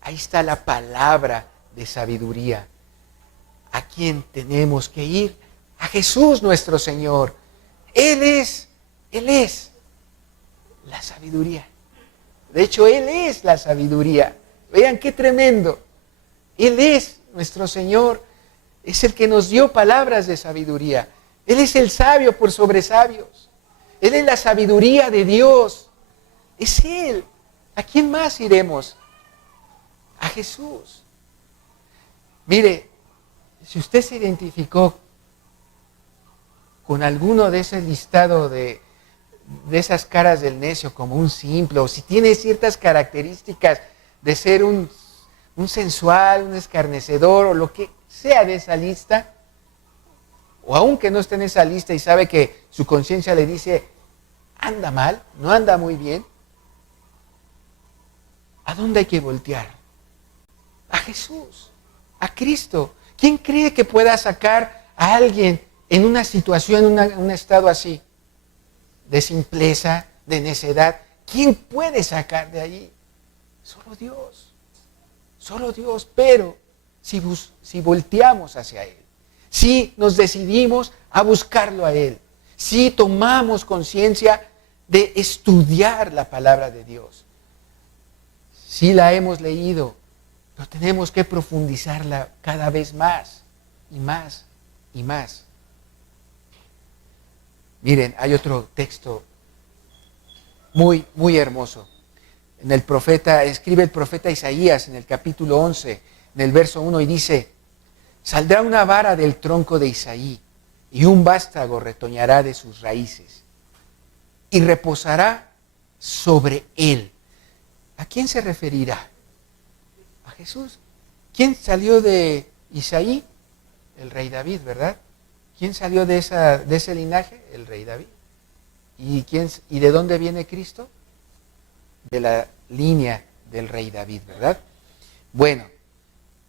ahí está la palabra de sabiduría. ¿A quién tenemos que ir? A Jesús nuestro Señor. Él es la sabiduría. De hecho, Él es la sabiduría. Vean qué tremendo. Él es nuestro Señor, es el que nos dio palabras de sabiduría. Él es el sabio por sobre sabios. Él es la sabiduría de Dios. Es Él. ¿A quién más iremos? A Jesús. Mire, si usted se identificó con alguno de ese listado de esas caras del necio como un simple, o si tiene ciertas características de ser un sensual, un escarnecedor, o lo que sea de esa lista, o aunque no esté en esa lista y sabe que su conciencia le dice, anda mal, no anda muy bien, ¿a dónde hay que voltear? A Jesús, a Cristo. ¿Quién cree que pueda sacar a alguien en una situación, en un estado así? De simpleza, de necedad. ¿Quién puede sacar de allí? Solo Dios. Solo Dios. Pero si volteamos hacia Él, si nos decidimos a buscarlo a Él, si tomamos conciencia de estudiar la palabra de Dios, si la hemos leído, pero tenemos que profundizarla cada vez más y más y más. Miren, hay otro texto muy, muy hermoso. Escribe el profeta Isaías en el capítulo 11, en el verso 1, y dice, saldrá una vara del tronco de Isaí, y un vástago retoñará de sus raíces, y reposará sobre él. ¿A quién se referirá? A Jesús. ¿Quién salió de Isaí? El rey David, ¿verdad? ¿Quién salió de ese linaje? El rey David. ¿Y de dónde viene Cristo? De la línea del rey David, ¿verdad? Bueno,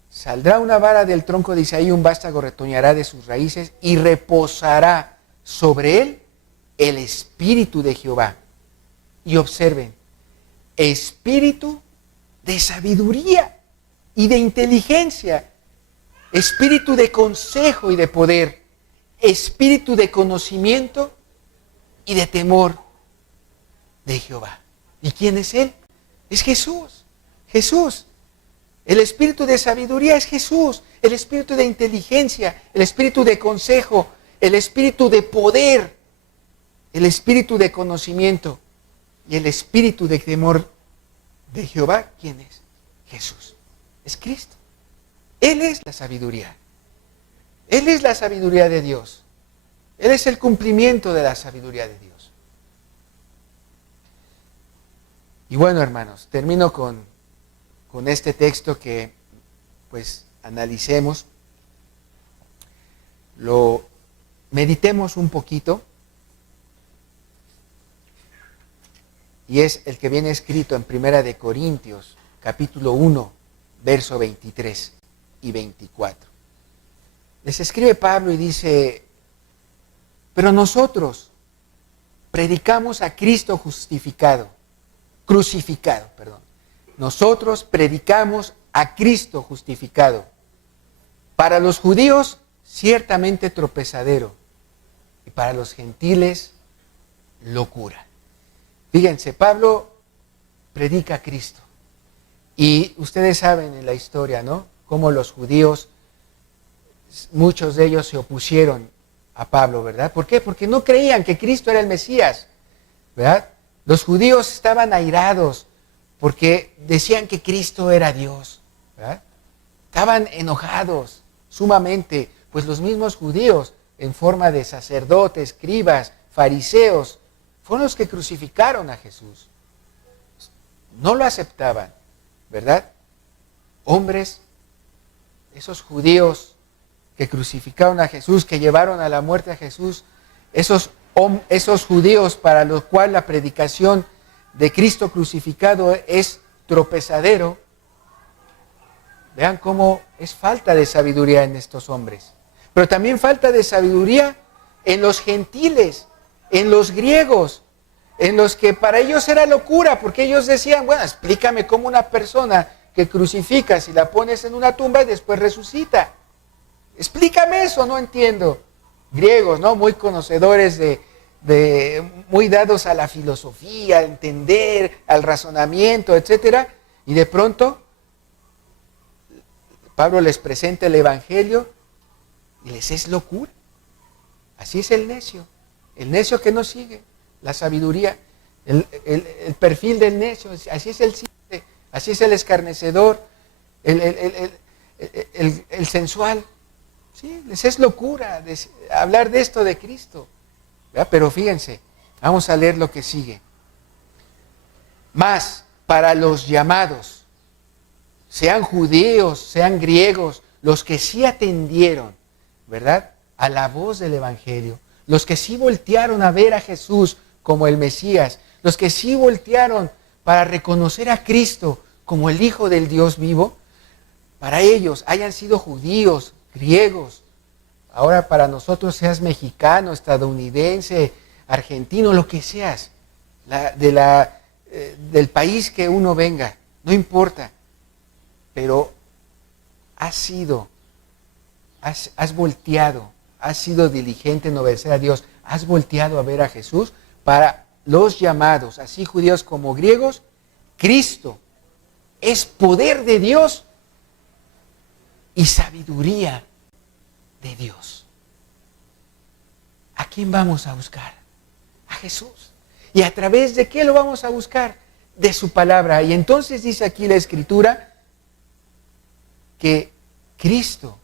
saldrá una vara del tronco de Isaí, un vástago retoñará de sus raíces y reposará sobre él el espíritu de Jehová. Y observen, espíritu de sabiduría y de inteligencia, espíritu de consejo y de poder, espíritu de conocimiento y de temor de Jehová. ¿Y quién es Él? Es Jesús. Jesús. El espíritu de sabiduría es Jesús. El espíritu de inteligencia, el espíritu de consejo, el espíritu de poder, el espíritu de conocimiento y el espíritu de temor de Jehová. ¿Quién es? Jesús. Es Cristo. Él es la sabiduría. Él es la sabiduría de Dios. Él es el cumplimiento de la sabiduría de Dios. Y bueno, hermanos, termino con este texto que pues analicemos, lo meditemos un poquito, y es el que viene escrito en Primera de Corintios, capítulo 1, verso 23 y 24. Les escribe Pablo y dice, pero nosotros predicamos a Cristo crucificado. Nosotros predicamos a Cristo justificado. Para los judíos, ciertamente tropezadero, y para los gentiles, locura. Fíjense, Pablo predica a Cristo. Y ustedes saben en la historia, ¿no? Cómo los judíos, muchos de ellos se opusieron a Pablo, ¿verdad? ¿Por qué? Porque no creían que Cristo era el Mesías, ¿verdad? Los judíos estaban airados porque decían que Cristo era Dios, ¿verdad? Estaban enojados sumamente, pues los mismos judíos, en forma de sacerdotes, escribas, fariseos, fueron los que crucificaron a Jesús. No lo aceptaban, ¿verdad? Hombres, esos judíos que crucificaron a Jesús, que llevaron a la muerte a Jesús, esos judíos para los cuales la predicación de Cristo crucificado es tropezadero. Vean cómo es falta de sabiduría en estos hombres. Pero también falta de sabiduría en los gentiles, en los griegos, en los que para ellos era locura, porque ellos decían, bueno, explícame cómo una persona que crucificas y la pones en una tumba y después resucita. Explícame eso, no entiendo. Griegos, ¿no? Muy conocedores muy dados a la filosofía, a entender, al razonamiento, etcétera. Y de pronto, Pablo les presenta el Evangelio y les es locura. Así es el necio que no sigue la sabiduría, el perfil del necio, así es el simple, así es el escarnecedor, el sensual. Sí, les es locura hablar de esto de Cristo. ¿Verdad? Pero fíjense, vamos a leer lo que sigue. Mas para los llamados, sean judíos, sean griegos, los que sí atendieron, ¿verdad?, a la voz del Evangelio, los que sí voltearon a ver a Jesús como el Mesías, los que sí voltearon para reconocer a Cristo como el Hijo del Dios vivo, para ellos, hayan sido judíos, griegos, ahora para nosotros seas mexicano, estadounidense, argentino, lo que seas, del país que uno venga, no importa, pero has volteado, has sido diligente en obedecer a Dios, has volteado a ver a Jesús. Para los llamados, así judíos como griegos, Cristo es poder de Dios y sabiduría de Dios. ¿A quién vamos a buscar? A Jesús. ¿Y a través de qué lo vamos a buscar? De su palabra. Y entonces dice aquí la Escritura que Cristo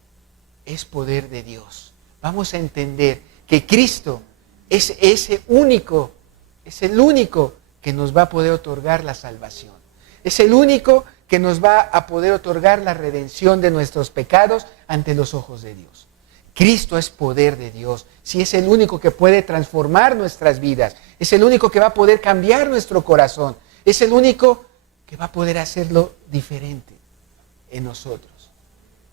es poder de Dios. Vamos a entender que Cristo es el único que nos va a poder otorgar la salvación. Es el único que nos va a poder otorgar la redención de nuestros pecados ante los ojos de Dios. Cristo es poder de Dios. Sí, es el único que puede transformar nuestras vidas. Es el único que va a poder cambiar nuestro corazón. Es el único que va a poder hacerlo diferente en nosotros,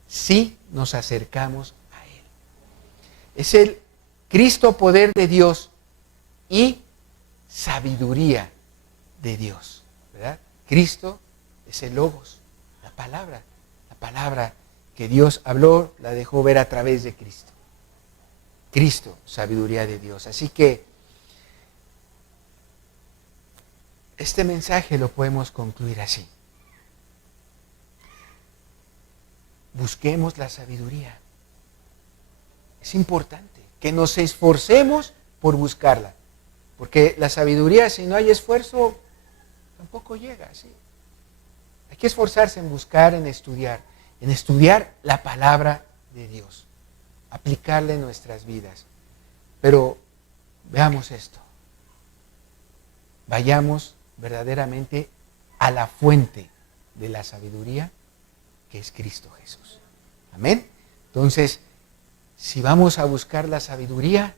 si nos acercamos a Él. Es el Cristo poder de Dios y sabiduría de Dios, ¿verdad? Cristo es el Logos, la palabra que Dios habló, la dejó ver a través de Cristo. Cristo, sabiduría de Dios. Así que este mensaje lo podemos concluir así. Busquemos la sabiduría. Es importante que nos esforcemos por buscarla. Porque la sabiduría, si no hay esfuerzo, tampoco llega, ¿sí? Hay que esforzarse en buscar, en estudiar la palabra de Dios, aplicarla en nuestras vidas. Pero veamos esto. Vayamos verdaderamente a la fuente de la sabiduría, que es Cristo Jesús. Amén. Entonces, si vamos a buscar la sabiduría,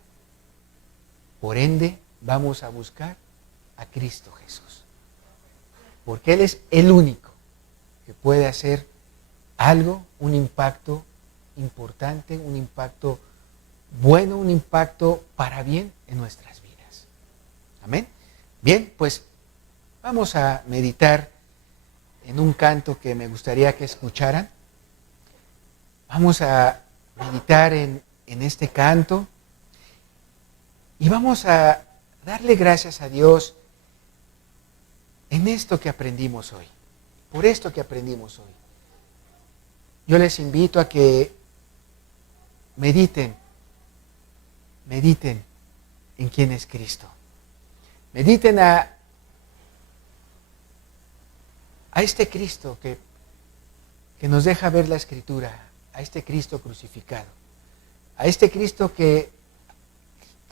por ende, vamos a buscar a Cristo Jesús. Porque Él es el único que puede hacer algo, un impacto importante, un impacto bueno, un impacto para bien en nuestras vidas. Amén. Bien, pues vamos a meditar en un canto que me gustaría que escucharan. Vamos a meditar en este canto y vamos a darle gracias a Dios en esto que aprendimos hoy, por esto que aprendimos hoy. Yo les invito a que mediten en quién es Cristo. Mediten a este Cristo que nos deja ver la Escritura, a este Cristo crucificado, a este Cristo que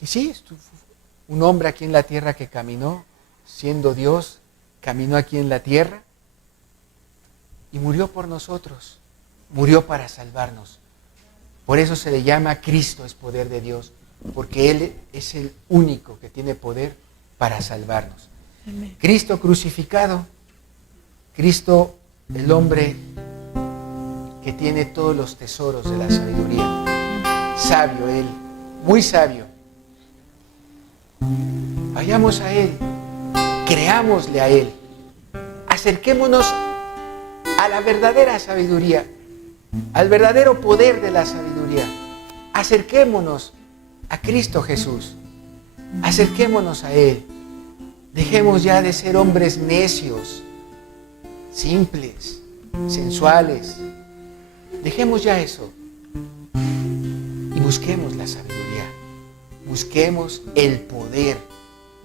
sí, es un hombre aquí en la tierra que caminó, siendo Dios, caminó aquí en la tierra y murió por nosotros, murió para salvarnos. Por eso se le llama Cristo es poder de Dios, porque Él es el único que tiene poder para salvarnos. Amén. Cristo crucificado, Cristo el hombre que tiene todos los tesoros de la sabiduría. Sabio Él, muy sabio. Vayamos a Él, creámosle a Él, acerquémonos a la verdadera sabiduría, al verdadero poder de la sabiduría. Acerquémonos a Cristo Jesús, acerquémonos a Él. Dejemos ya de ser hombres necios, simples, sensuales. Dejemos ya eso y busquemos la sabiduría, busquemos el poder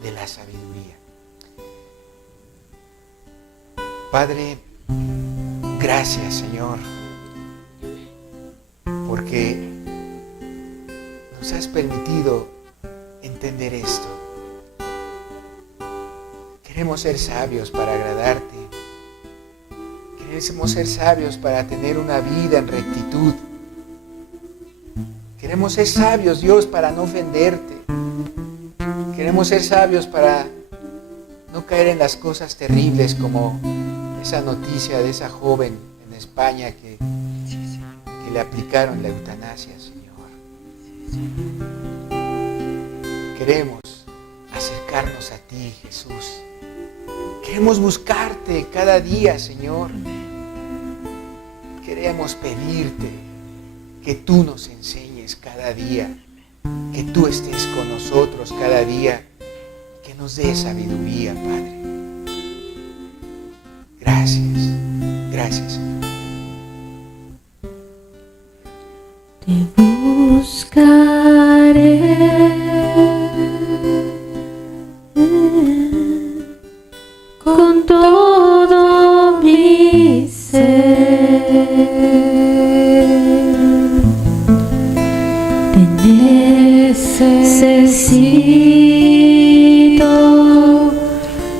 de la sabiduría. Padre, gracias, Señor, porque nos has permitido entender esto. Queremos ser sabios para agradarte. Queremos ser sabios para tener una vida en rectitud. Queremos ser sabios, Dios, para no ofenderte. Queremos ser sabios para no caer en las cosas terribles como esa noticia de esa joven en España que le aplicaron la eutanasia, Señor. Queremos acercarnos a ti, Jesús. Queremos buscarte cada día, Señor. Queremos pedirte que tú nos enseñes cada día, que tú estés con nosotros cada día, que nos des sabiduría, Padre. Gracias, gracias, Señor. Te buscaré con todo mi ser. Te necesito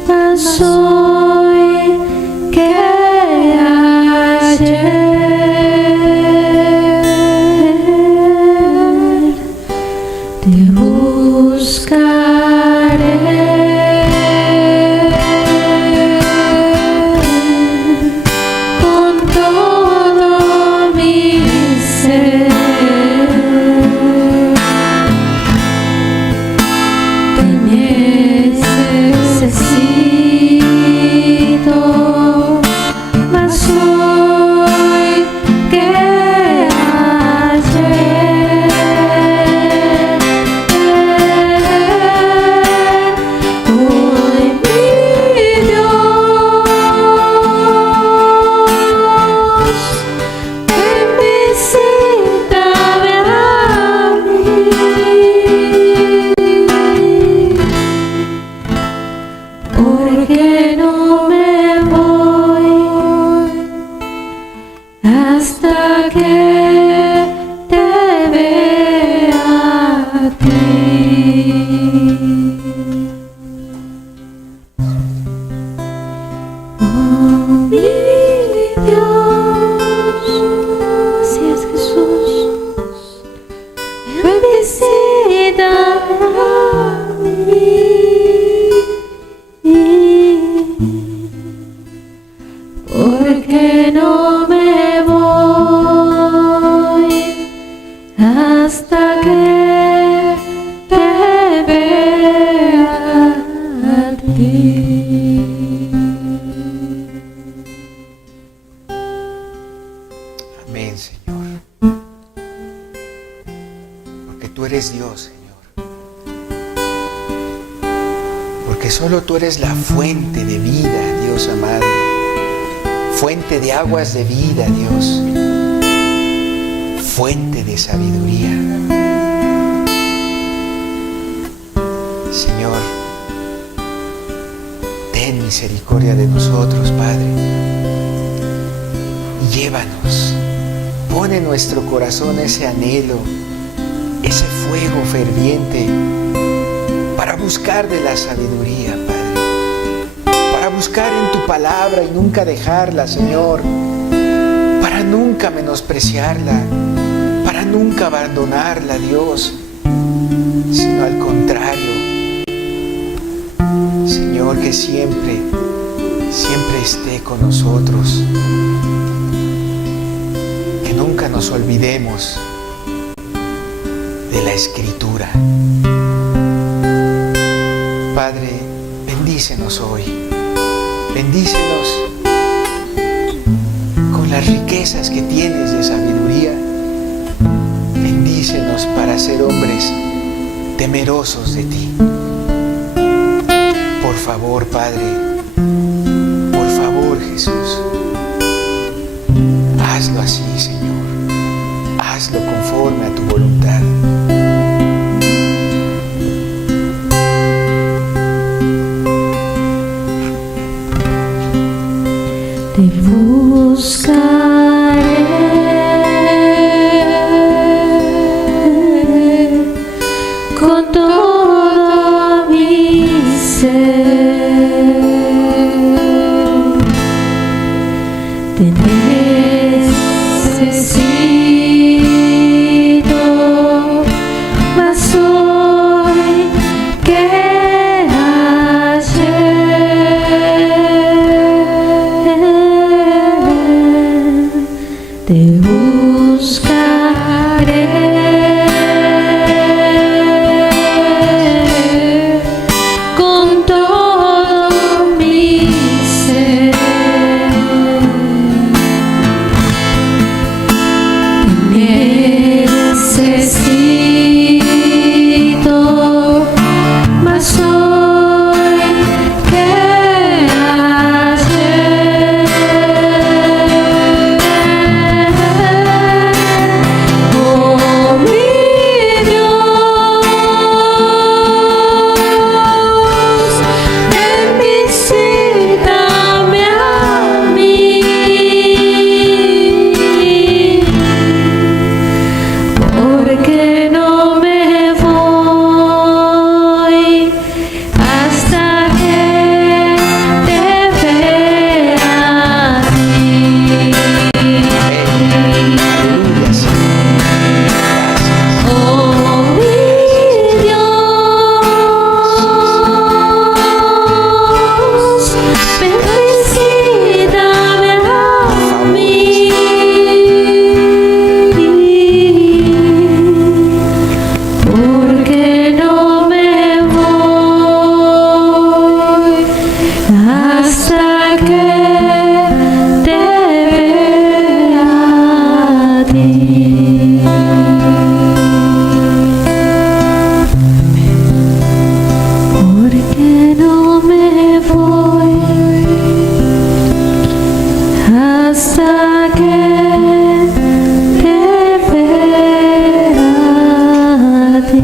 más hoy que ayer. Te buscaré con todo mi ser. Te necesito más hoy que ayer. porque solo tú eres la fuente de vida, Dios amado, fuente de aguas de vida, Dios, fuente de sabiduría. Señor, ten misericordia de nosotros, Padre, y llévanos, pon en nuestro corazón ese anhelo, ese fuego ferviente para buscar de la sabiduría, Padre, para buscar en tu palabra y nunca dejarla, Señor, para nunca menospreciarla, para nunca abandonarla, Dios, sino al contrario, Señor, que siempre esté con nosotros, que nunca nos olvidemos de la Escritura. Padre, bendícenos hoy, bendícenos con las riquezas que tienes de sabiduría, bendícenos para ser hombres temerosos de ti. Por favor, Padre, por favor, Jesús, hazlo así, Señor, hazlo conforme a tu voluntad. Te buscaré con todo mi ser. Te necesito más hoy que ayer. Te buscaré con todo mi ser. Necesito más hoy que ayer. Oh, mi Dios, ven, visítame a mí. Porque no me voy hasta que te vea a ti. Aleluya, Señor. Oh, mi Dios, ven, visítame a mí. Porque no me voy hasta que te vea a ti. Porque no me voy hasta que te vea a ti.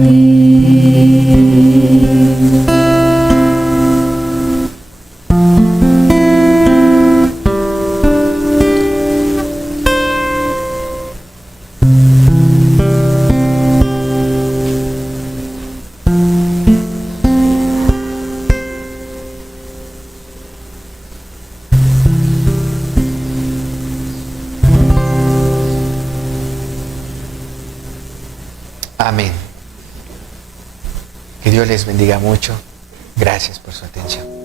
Amén. Que Dios les bendiga mucho. Gracias por su atención.